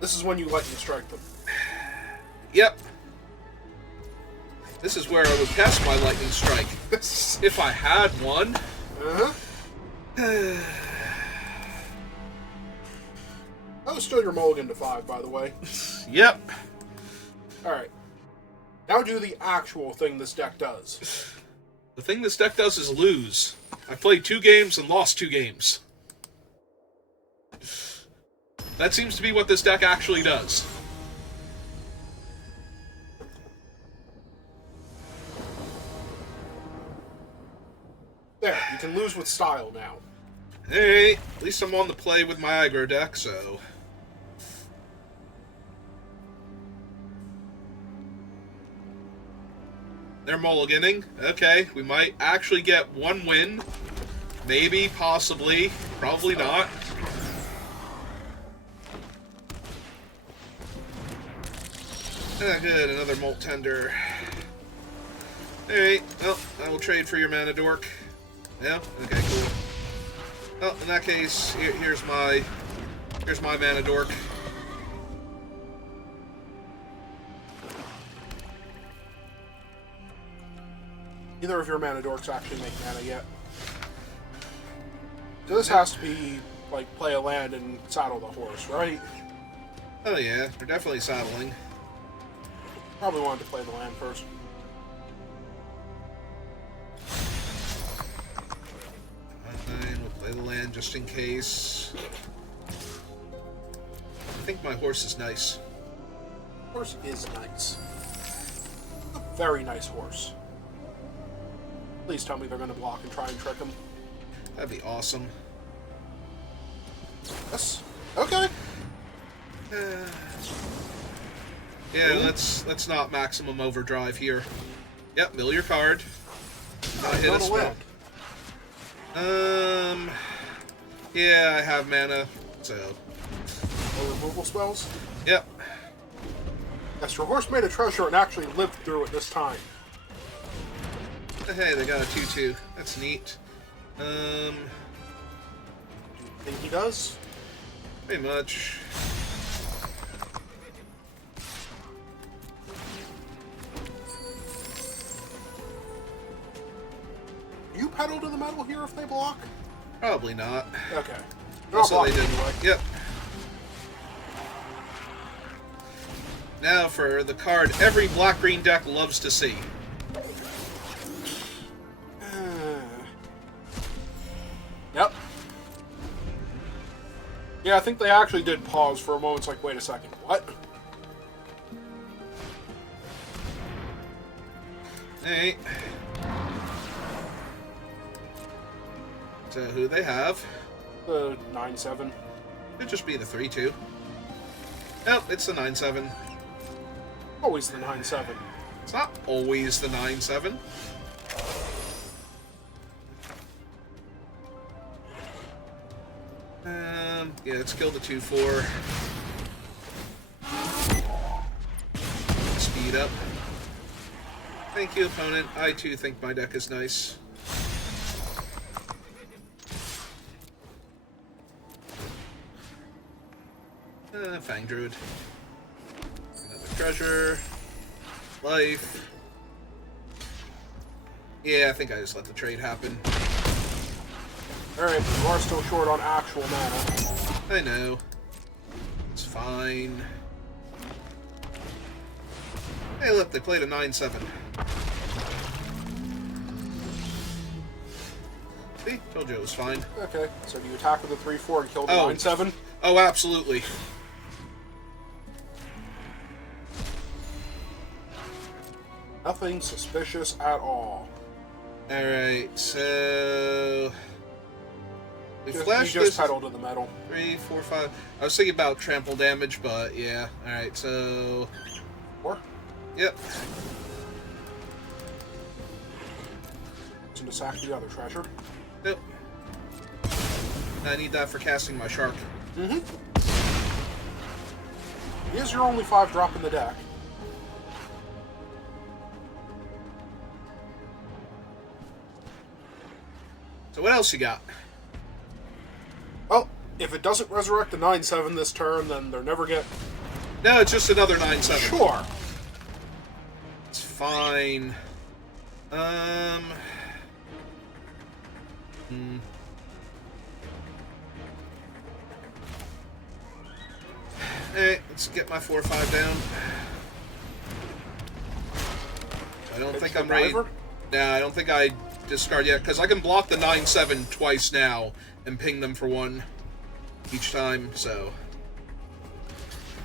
This is when you lightning strike them. Yep. This is where I would cast my lightning strike. If I had one. Uh-huh. That was still your mulligan to 5, by the way. Yep. Alright. Now do the actual thing this deck does. The thing this deck does is lose. I played 2 games and lost 2 games. That seems to be what this deck actually does. There, you can lose with style now. Hey, at least I'm on the play with my aggro deck, so... They're mulliganing. Okay, we might actually get 1 win. Maybe, possibly, probably not. Ah, good, another Molt Tender. Alright, well, I will trade for your Mana Dork. Yeah? Okay, cool. Well, in that case, here's my Mana Dork. Neither of your mana dorks actually make mana yet. So this has to be, like, play a land and saddle the horse, right? Oh yeah, we're definitely saddling. Probably wanted to play the land first. Fine, we'll play the land just in case. I think my horse is nice. Horse is nice. A very nice horse. Please tell me they're going to block and try and trick him. That'd be awesome. Yes. Okay. Yeah, let's not maximum overdrive here. Yep, mill your card. Not hit a spell. Yeah, I have mana, so. No removal spells? Yep. Yes, your horse made a treasure and actually lived through it this time. Hey, they got a 2/2. That's neat. Think he does? Pretty much. You pedal to the metal here if they block? Probably not. Okay. Also, they didn't. Anyway. Yep. Now for the card every black-green deck loves to see. Yep. Yeah, I think they actually did pause for a moment. It's like, wait a second, what? Hey. So who they have? The 9/7. Could just be the 3/2. Nope, it's the 9/7. Always the 9/7. It's not always the 9/7. Yeah, let's kill the 2/4. Speed up. Thank you, opponent. I too think my deck is nice. Fang Druid. Another treasure. Life. Yeah, I think I just let the trade happen. Alright, you are still short on actual mana. I know. It's fine. Hey, look, they played a 9/7. See? Told you it was fine. Okay, so do you attack with a 3/4 and kill the 9/7? Oh, absolutely. Nothing suspicious at all. Alright, so... We You flashed just this... pedal to the metal. 3, 4, 5... I was thinking about trample damage, but yeah. Alright, so... 4? Yep. To sack the other treasure. Yep. I need that for casting my shark. Mm-hmm. He is your only 5-drop in the deck. So what else you got? Well, if it doesn't resurrect the 9/7 this turn, then they're never get... No, it's just another 9/7. Sure. It's fine. Hey, let's get my 4/5 down. I don't think I'm ready. Nah, I don't think I discard yet, because I can block the 9/7 twice now and ping them for 1 each time, so...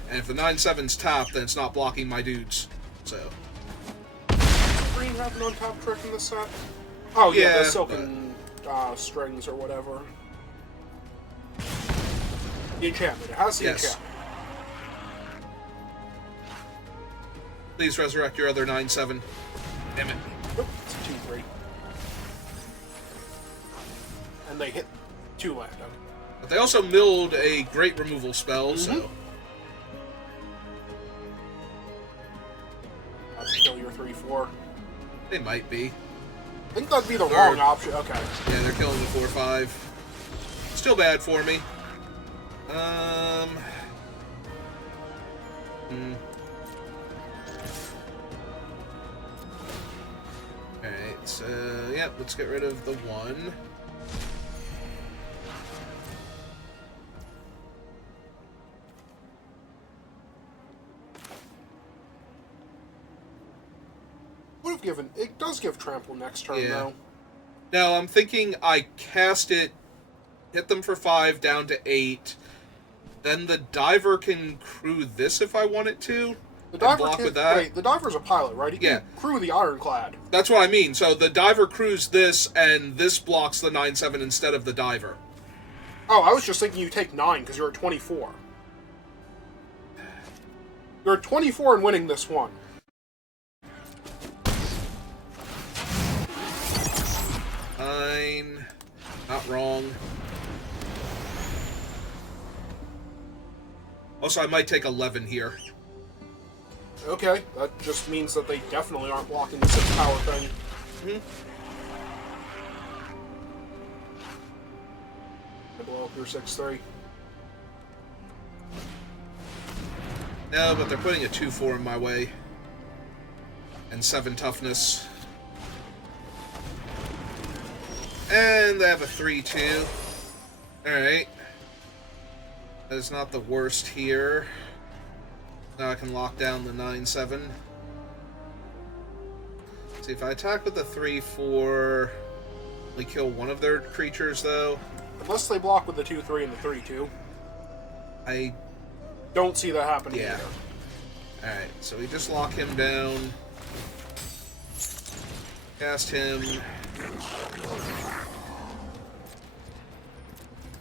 And if the 9/7's tapped, then it's not blocking my dudes, so... Green have an untapped trick in this set? Oh, yeah, the silken strings or whatever. The enchantment. It has the enchantment. Please resurrect your other 9/7. Damn it. Nope, it's a 2/3. And they hit 2 land. But they also milled a great removal spell, so... That's kill your 3/4. They might be. I think that'd be the wrong option. Okay. Yeah, they're killing the 4/5. Still bad for me. Alright, so, yeah, let's get rid of the 1. Would have given... It does give trample next turn, though. No, I'm thinking I cast it, hit them for 5, down to 8. Then the diver can crew this if I want it to. The diver block can, with that. Wait, the diver's a pilot, right? He can crew the Ironclad. That's what I mean. So the diver crews this, and this blocks the 9/7 instead of the diver. Oh, I was just thinking you take 9 because you're at 24. You're at 24 and winning this one. Fine. Not wrong. Also, I might take 11 here. Okay, that just means that they definitely aren't blocking the 6 power thing. I blow up your 6/3. No, but they're putting a 2/4 in my way. And 7 toughness. And they have a 3/2. Alright. That is not the worst here. Now I can lock down the 9/7. See, if I attack with the 3/4, we kill one of their creatures, though. Unless they block with the 2/3 and the 3/2. I don't see that happening either. Alright, so we just lock him down. Cast him.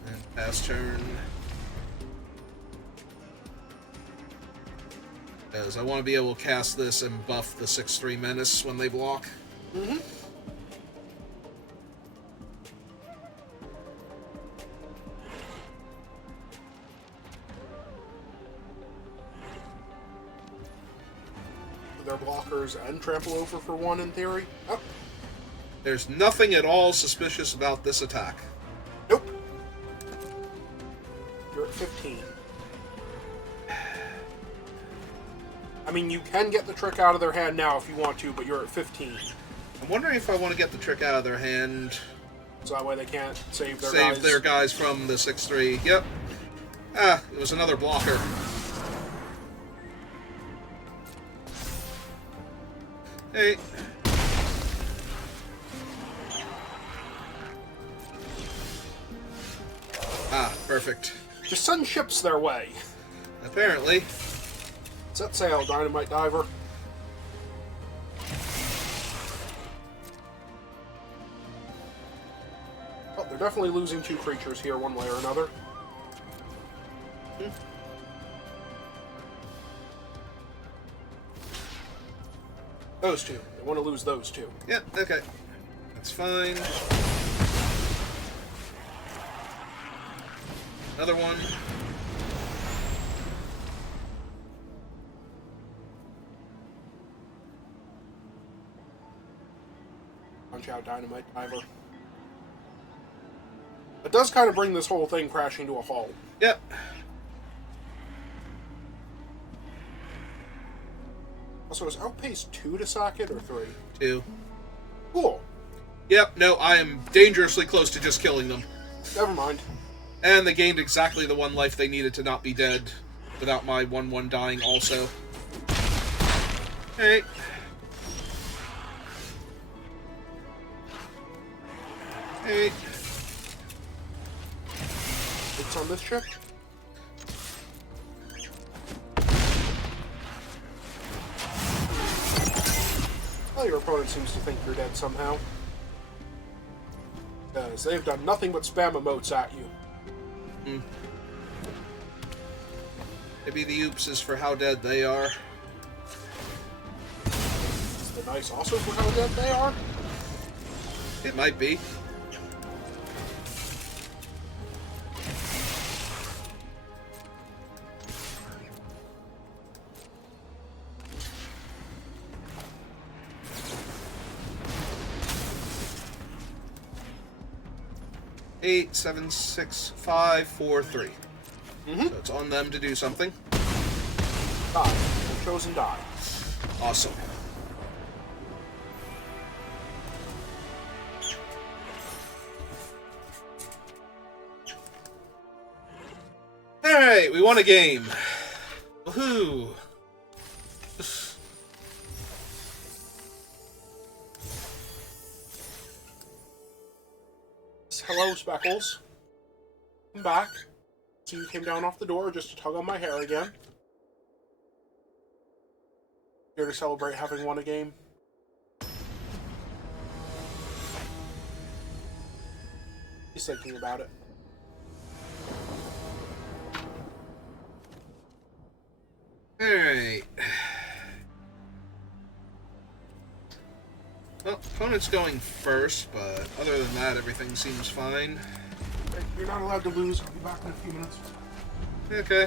And pass turn. Because I want to be able to cast this and buff the 6/3 menace when they block. Their blockers and trample over for 1 in theory. Oh. There's nothing at all suspicious about this attack. Nope. You're at 15. I mean, you can get the trick out of their hand now if you want to, but you're at 15. I'm wondering if I want to get the trick out of their hand. So that way they can't save their Save guys. their guys from the 6-3. Yep. Ah, it was another blocker. Hey. Ah, perfect. Just send ships their way. Apparently. Set sail, Dynamite Diver. Oh, they're definitely losing 2 creatures here, one way or another. Those 2. They want to lose those 2. Yeah, okay. That's fine. Another one. Punch out Dynamite Diver. It does kind of bring this whole thing crashing to a halt. Yep. Also, is Outpace 2 to sack it, or 3? 2. Cool. Yep, no, I am dangerously close to just killing them. Never mind. And they gained exactly the 1 life they needed to not be dead without my 1/1 dying also. Hey. Hey. It's on this ship? Well, your opponent seems to think you're dead somehow. Because they've done nothing but spam emotes at you. Maybe the oops is for how dead they are. Is the nice also for how dead they are? It might be. Eight, 7, 6, 5, 4, 3. So it's on them to do something. Die. They've chosen die. Awesome. Alright, we won a game. Woohoo! Hello, Speckles. I'm back. So you came down off the door just to tug on my hair again. Here to celebrate having won a game. He's thinking about it. Alright. Well, opponent's going first, but other than that, everything seems fine. You're not allowed to lose. I'll be back in a few minutes. Okay.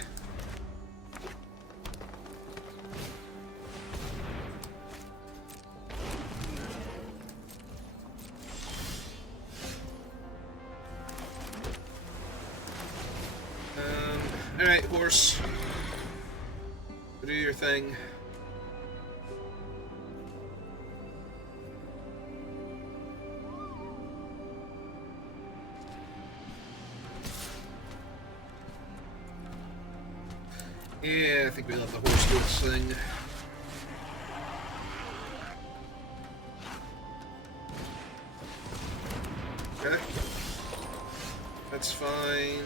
Alright, horse. Do your thing. Yeah, I think we let the horse do its thing. Okay. That's fine.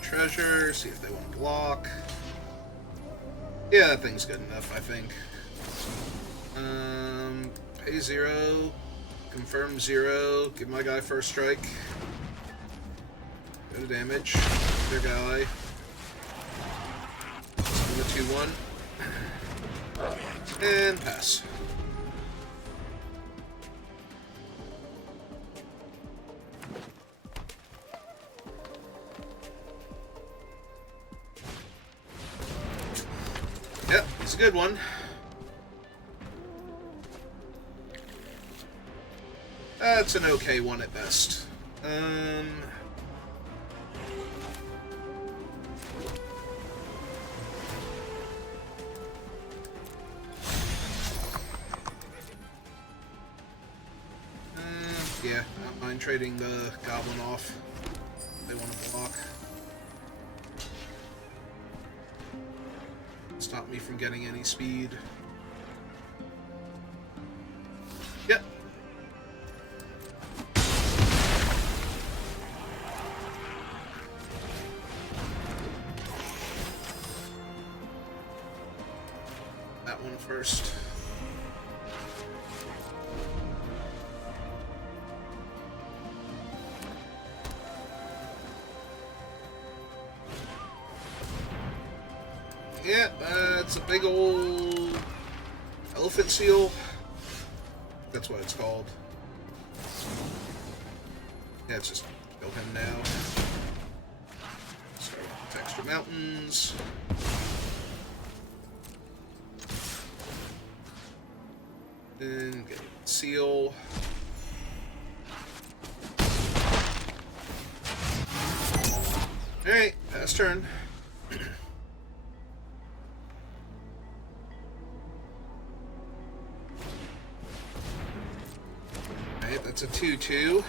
Treasure, see if they want to block. Yeah, that thing's good enough, I think. Pay 0, confirm 0, give my guy first strike. Go to damage, their guy. Summon the 2-1. And pass. Yep, it's a good one. It's an okay one at best. Yeah, I don't mind trading the goblin off. They want to block. Stop me from getting any speed. Yep. That one first. Yeah, it's a big old elephant seal. That's what it's called. Yeah, it's just kill him now. Start with extra mountains. Then get seal. Alright, pass turn. That's a 2-2.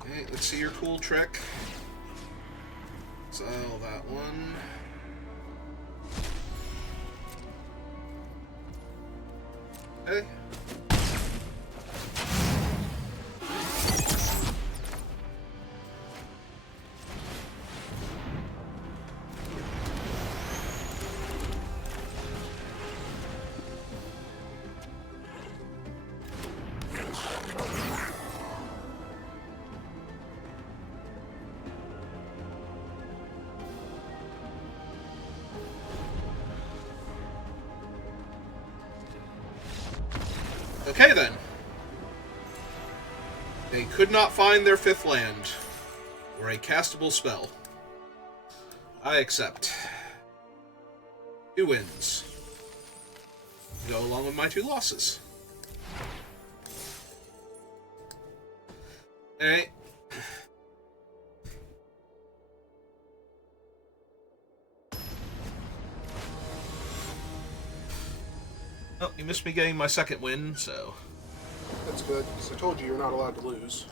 Okay, let's see your cool trick. So that one. Okay. Okay, then. They could not find their fifth land, or a castable spell. I accept. 2 wins. Go along with my 2 losses. Alright. Oh, you missed me getting my second win, so... That's good, because I told you you're not allowed to lose.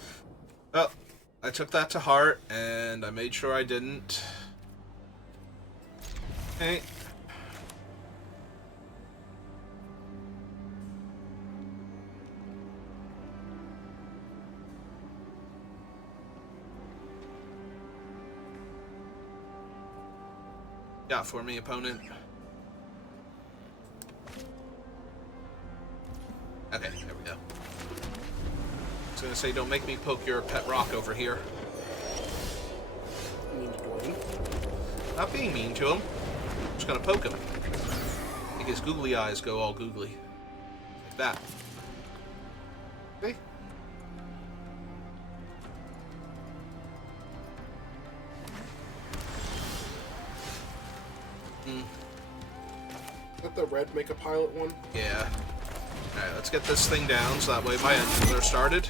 Oh, I took that to heart, and I made sure I didn't. Okay. Got for me, opponent. Okay, there we go. I was gonna say, don't make me poke your pet rock over here. Mean to Dwayne. Not being mean to him. I'm just gonna poke him. Make his googly eyes go all googly. Like that. Okay. Let the red make a pilot one? Yeah. Alright, let's get this thing down so that way my engines are started.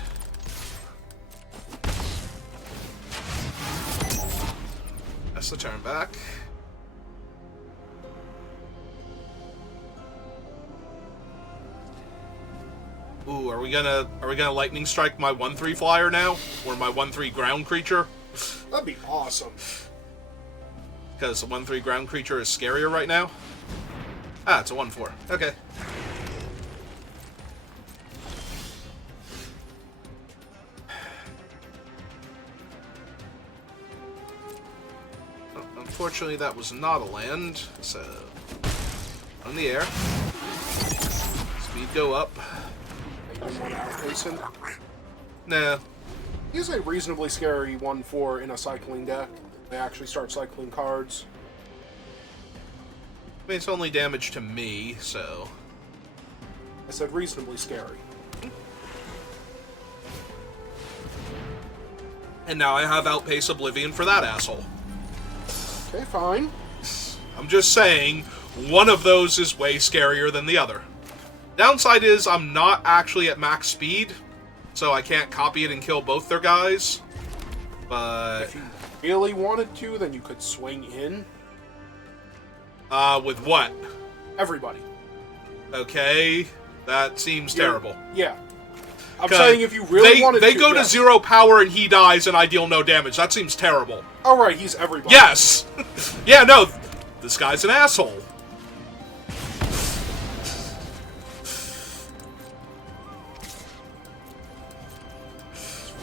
That's the turn back. Ooh, are we gonna lightning strike my 1/3 flyer now? Or my 1/3 ground creature? That'd be awesome. Because the 1/3 ground creature is scarier right now? Ah, it's a 1/4. Okay. Unfortunately, that was not a land, so... On the air. Speed go up. You didn't want to outpace him? Nah. He's a reasonably scary 1/4 in a cycling deck. They actually start cycling cards. I mean, it's only damage to me, so... I said reasonably scary. And now I have Outpace Oblivion for that asshole. Okay, fine. I'm just saying, one of those is way scarier than the other. Downside is I'm not actually at max speed, so I can't copy it and kill both their guys. But If you really wanted to, then you could swing in. with what? Everybody. Okay, that seems terrible. Yeah. I'm saying if you really wanted to... They go to 0 power and he dies and I deal no damage. That seems terrible. Oh, right, he's everybody. Yes! Yeah, no, this guy's an asshole.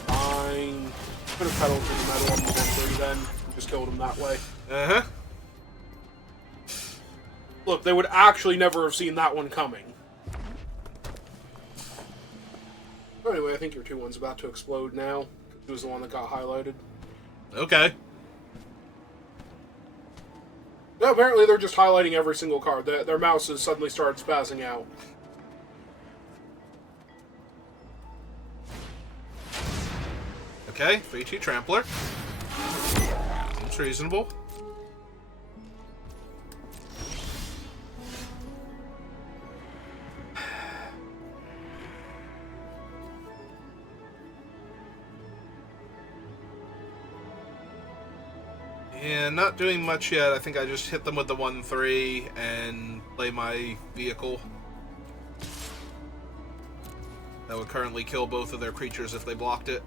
Fine. Could have pedaled to the metal on the 1-3 then. Just killed him that way. Uh-huh. Look, they would actually never have seen that one coming. Anyway, I think your 2-1's about to explode now. It was the one that got highlighted. Okay. No, apparently they're just highlighting every single card. Their mouses suddenly started spazzing out. Okay, 3-2 Trampler. Seems reasonable. Yeah, not doing much yet. I think I just hit them with the 1-3 and play my vehicle. That would currently kill both of their creatures if they blocked it.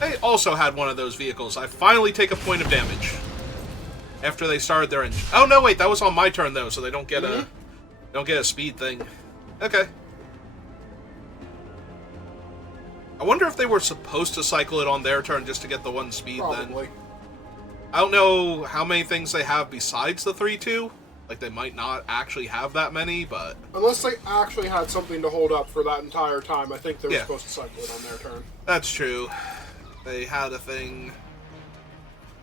They also had one of those vehicles. I finally take a point of damage after they started their engine. Oh no, wait, that was on my turn though, so they don't get a speed thing. Okay. I wonder if they were supposed to cycle it on their turn just to get the 1 speed. Probably. Then. I don't know how many things they have besides the 3-2. Like, they might not actually have that many, but... Unless they actually had something to hold up for that entire time, I think they were supposed to cycle it on their turn. That's true. They had a thing.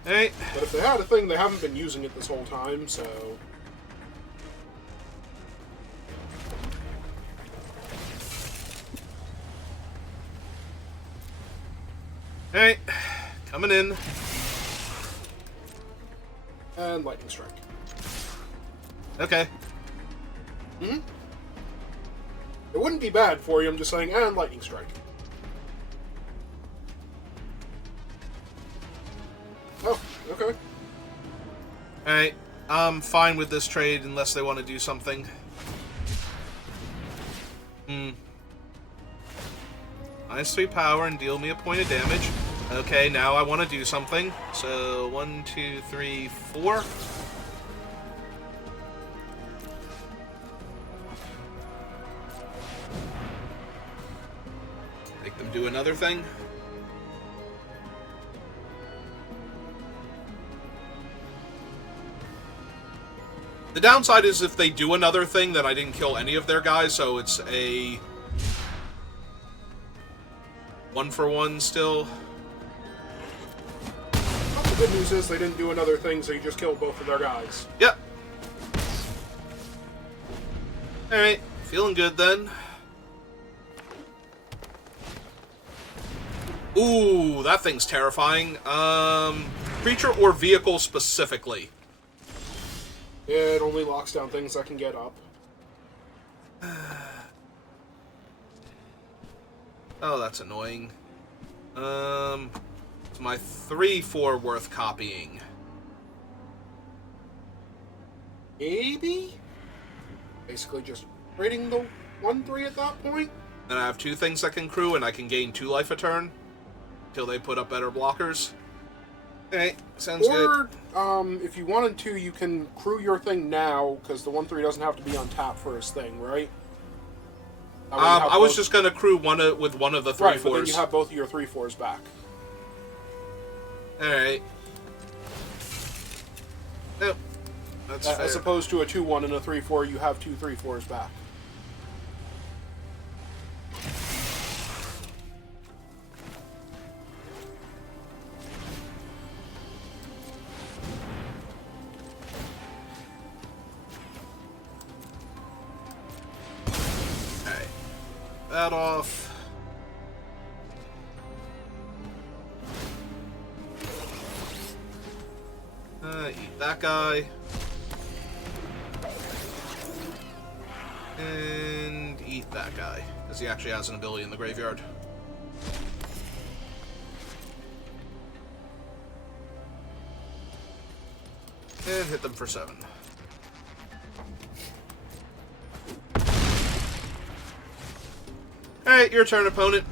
Hey. But if they had a thing, they haven't been using it this whole time, so... Hey. Coming in. And Lightning Strike. Okay. Hmm? It wouldn't be bad for you, I'm just saying, and Lightning Strike. Oh, okay. Alright. I'm fine with this trade unless they want to do something. -3 power and deal me a point of damage. Okay, now I want to do something. So, 1, 2, 3, 4. Make them do another thing. The downside is if they do another thing, then I didn't kill any of their guys, so it's a 1-for-1 still. Well, the good news is they didn't do another thing, so you just killed both of their guys. Yep. Alright, feeling good then. Ooh, that thing's terrifying. Creature or vehicle specifically? It only locks down things that can get up. Oh, that's annoying. Is my 3-4 worth copying? Maybe? Basically just raiding the 1-3 at that point? Then I have 2 things that can crew, and I can gain 2 life a turn until they put up better blockers. Okay, sounds good. Or, if you wanted to, you can crew your thing now, because the 1-3 doesn't have to be on tap for his thing, right? I was just going to crew with one of the 3-4s. Right, but then you have both of your 3-4s back. Alright. Nope. That's fair. As opposed to a 2-1 and a 3-4, you have 2 3-4s back. that off. Eat that guy. And eat that guy, because he actually has an ability in the graveyard. And hit them for 7. Alright, your turn, opponent.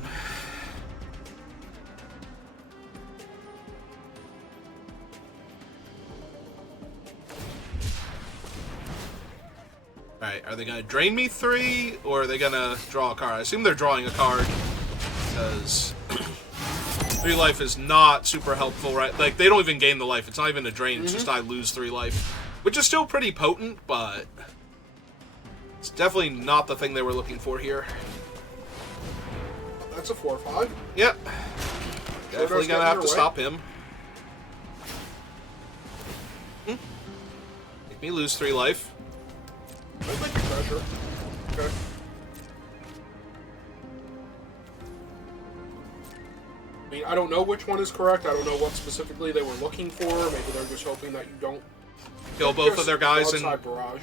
Alright, are they going to drain me 3, or are they going to draw a card? I assume they're drawing a card, because 3 life is not super helpful, right? Like, they don't even gain the life. It's not even a drain, it's just I lose 3 life. Which is still pretty potent, but it's definitely not the thing they were looking for here. That's a 4/5. Yep. Definitely going to have to stop him. Make me lose 3 life. I like the pressure. Okay. I mean, I don't know which one is correct. I don't know what specifically they were looking for. Maybe they're just hoping that you don't kill both of their guys and broadside barrage.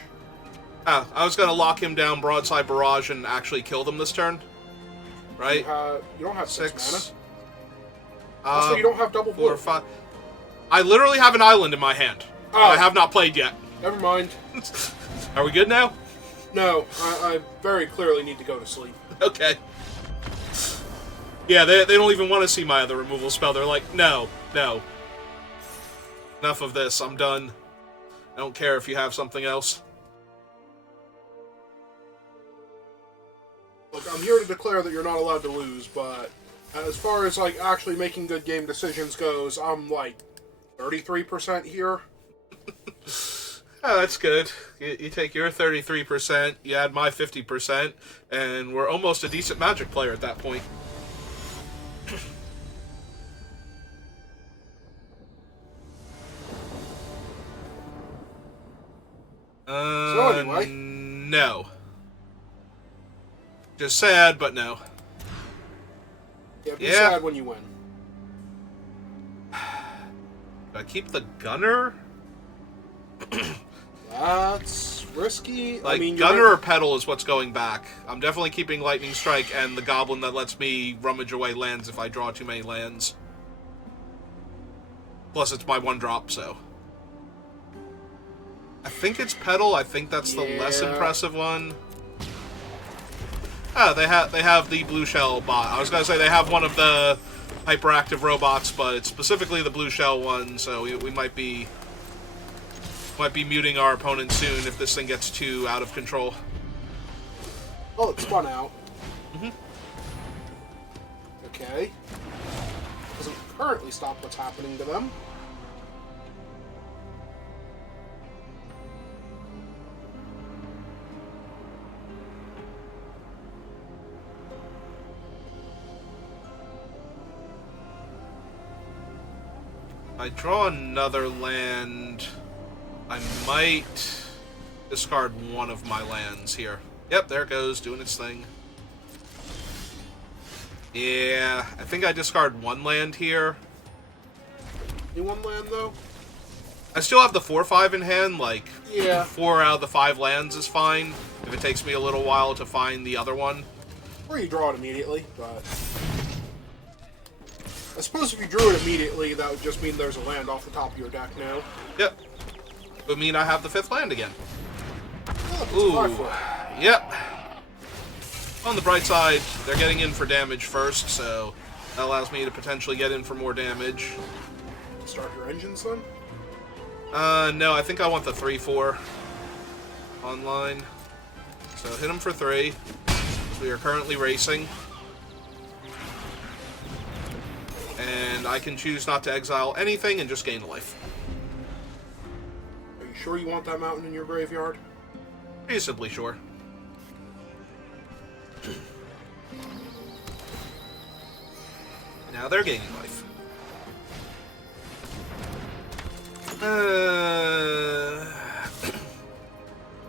I was gonna lock him down broadside barrage and actually kill them this turn. Right? You don't have 6 mana. Also, you don't have double 4 blue. or 5. I literally have an island in my hand. That I have not played yet. Never mind. Are we good now? No, I very clearly need to go to sleep. Okay. Yeah, they don't even want to see my other removal spell. They're like, no. Enough of this. I'm done. I don't care if you have something else. Look, I'm here to declare that you're not allowed to lose, but as far as, like, actually making good game decisions goes, I'm, like, 33% here. Oh, that's good. You take your 33%, you add my 50%, and we're almost a decent Magic player at that point. So anyway. No. Just sad, but no. Yeah, be sad when you win. Do I keep the Gunner? That's risky. Like, I mean, Gunner or Petal is what's going back. I'm definitely keeping Lightning Strike and the Goblin that lets me rummage away lands if I draw too many lands. Plus, it's my 1-drop, so. I think it's Petal. I think that's the less impressive one. Ah, they have the Blue Shell bot. I was going to say they have one of the hyperactive robots, but it's specifically the Blue Shell one, so we might be muting our opponent soon if this thing gets too out of control. Oh, it spun out. Okay. Doesn't currently stop what's happening to them. If I draw another land, I might discard one of my lands here. Yep, there it goes, doing its thing. Yeah, I think I discard 1 land here. Any 1 land, though? I still have the 4/5 in hand, like, Yeah. 4 out of the 5 lands is fine, if it takes me a little while to find the other one. Or you draw it immediately, but... I suppose if you drew it immediately, that would just mean there's a land off the top of your deck now. Yep. It would mean I have the 5th land again. Oh, Ooh. Yep. On the bright side, they're getting in for damage first, so that allows me to potentially get in for more damage. Start your engines, then? No, I think I want the 3/4 online. So hit him for 3. We are currently racing. And I can choose not to exile anything and just gain a life. Are you sure you want that mountain in your graveyard? Reasonably sure. Now they're gaining life.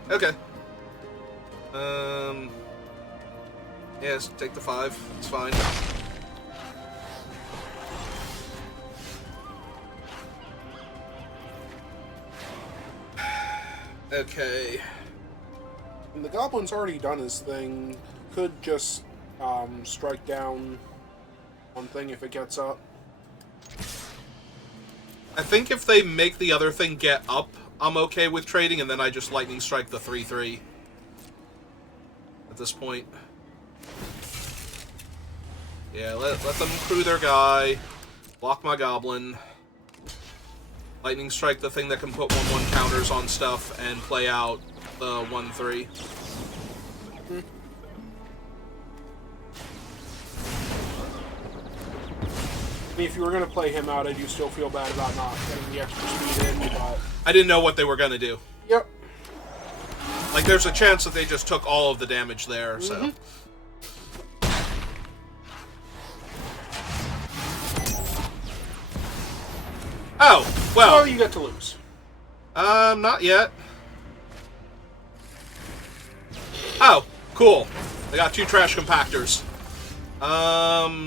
Okay. Yes, take the 5. It's fine. Okay. And the goblin's already done his thing. Could just strike down one thing if it gets up. I think if they make the other thing get up, I'm okay with trading, and then I just lightning strike the 3/3 at this point. Yeah, let them crew their guy, block my goblin, lightning strike the thing that can put 1/1 counters on stuff, and play out the 1/3. I mean, if you were going to play him out, I do still feel bad about not getting the extra speed in, but... I didn't know what they were going to do. Yep. Like, there's a chance that they just took all of the damage there, so... Oh, well... So you get to lose. Not yet. Oh, cool. I got 2 trash compactors.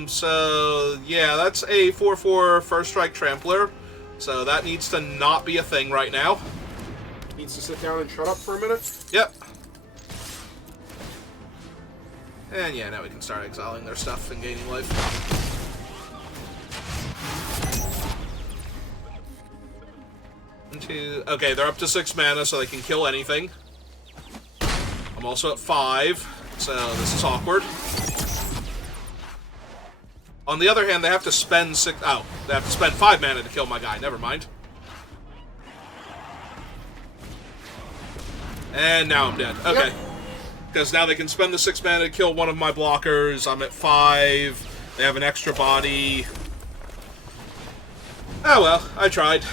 So, yeah, that's a 4/4 first strike trampler. So that needs to not be a thing right now. Needs to sit down and shut up for a minute. Yep. And yeah, now we can start exiling their stuff and gaining life. Okay, they're up to 6 mana, so they can kill anything. I'm also at 5, so this is awkward. On the other hand, they have to spend 6... Oh, they have to spend 5 mana to kill my guy. Never mind. And now I'm dead. Okay. Because now they can spend the 6 mana to kill one of my blockers. I'm at 5. They have an extra body. Oh well, I tried.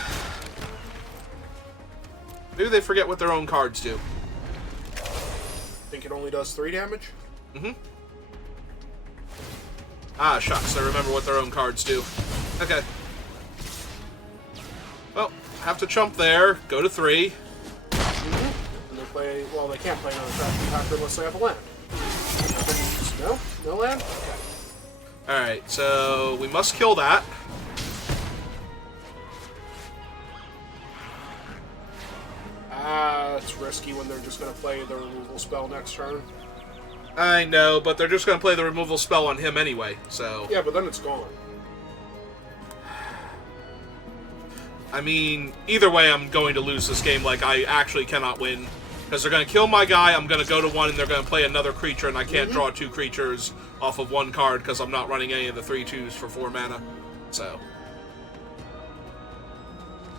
Maybe they forget what their own cards do. Think it only does 3 damage? Mm-hmm. Ah, shucks. I remember what their own cards do. Okay. Well, have to chump there. Go to 3. And they play... Well, they can't play another trash compactor unless they have a land. No? No land? Okay. Alright, so we must kill that. It's risky when they're just going to play the removal spell next turn. I know, but they're just going to play the removal spell on him anyway, so... Yeah, but then it's gone. I mean, either way, I'm going to lose this game. Like, I actually cannot win. Because they're going to kill my guy, I'm going to go to 1, and they're going to play another creature, and I can't draw 2 creatures off of 1 card because I'm not running any of the 3/2s for 4 mana. So...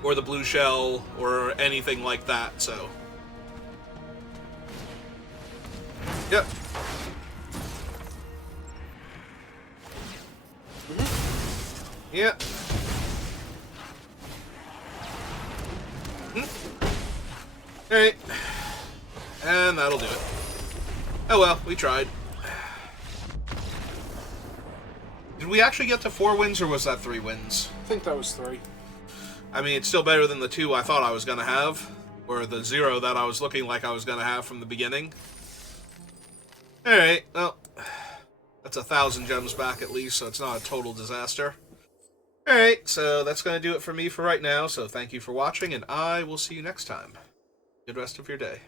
Or the blue shell, or anything like that, so... Yep. Yep. Alright. And that'll do it. Oh well, we tried. Did we actually get to 4 wins, or was that 3 wins? I think that was 3. I mean, it's still better than the 2 I thought I was going to have. Or the 0 that I was looking like I was going to have from the beginning. Alright, well, that's 1,000 gems back at least, so it's not a total disaster. Alright, so that's going to do it for me for right now, so thank you for watching, and I will see you next time. Good rest of your day.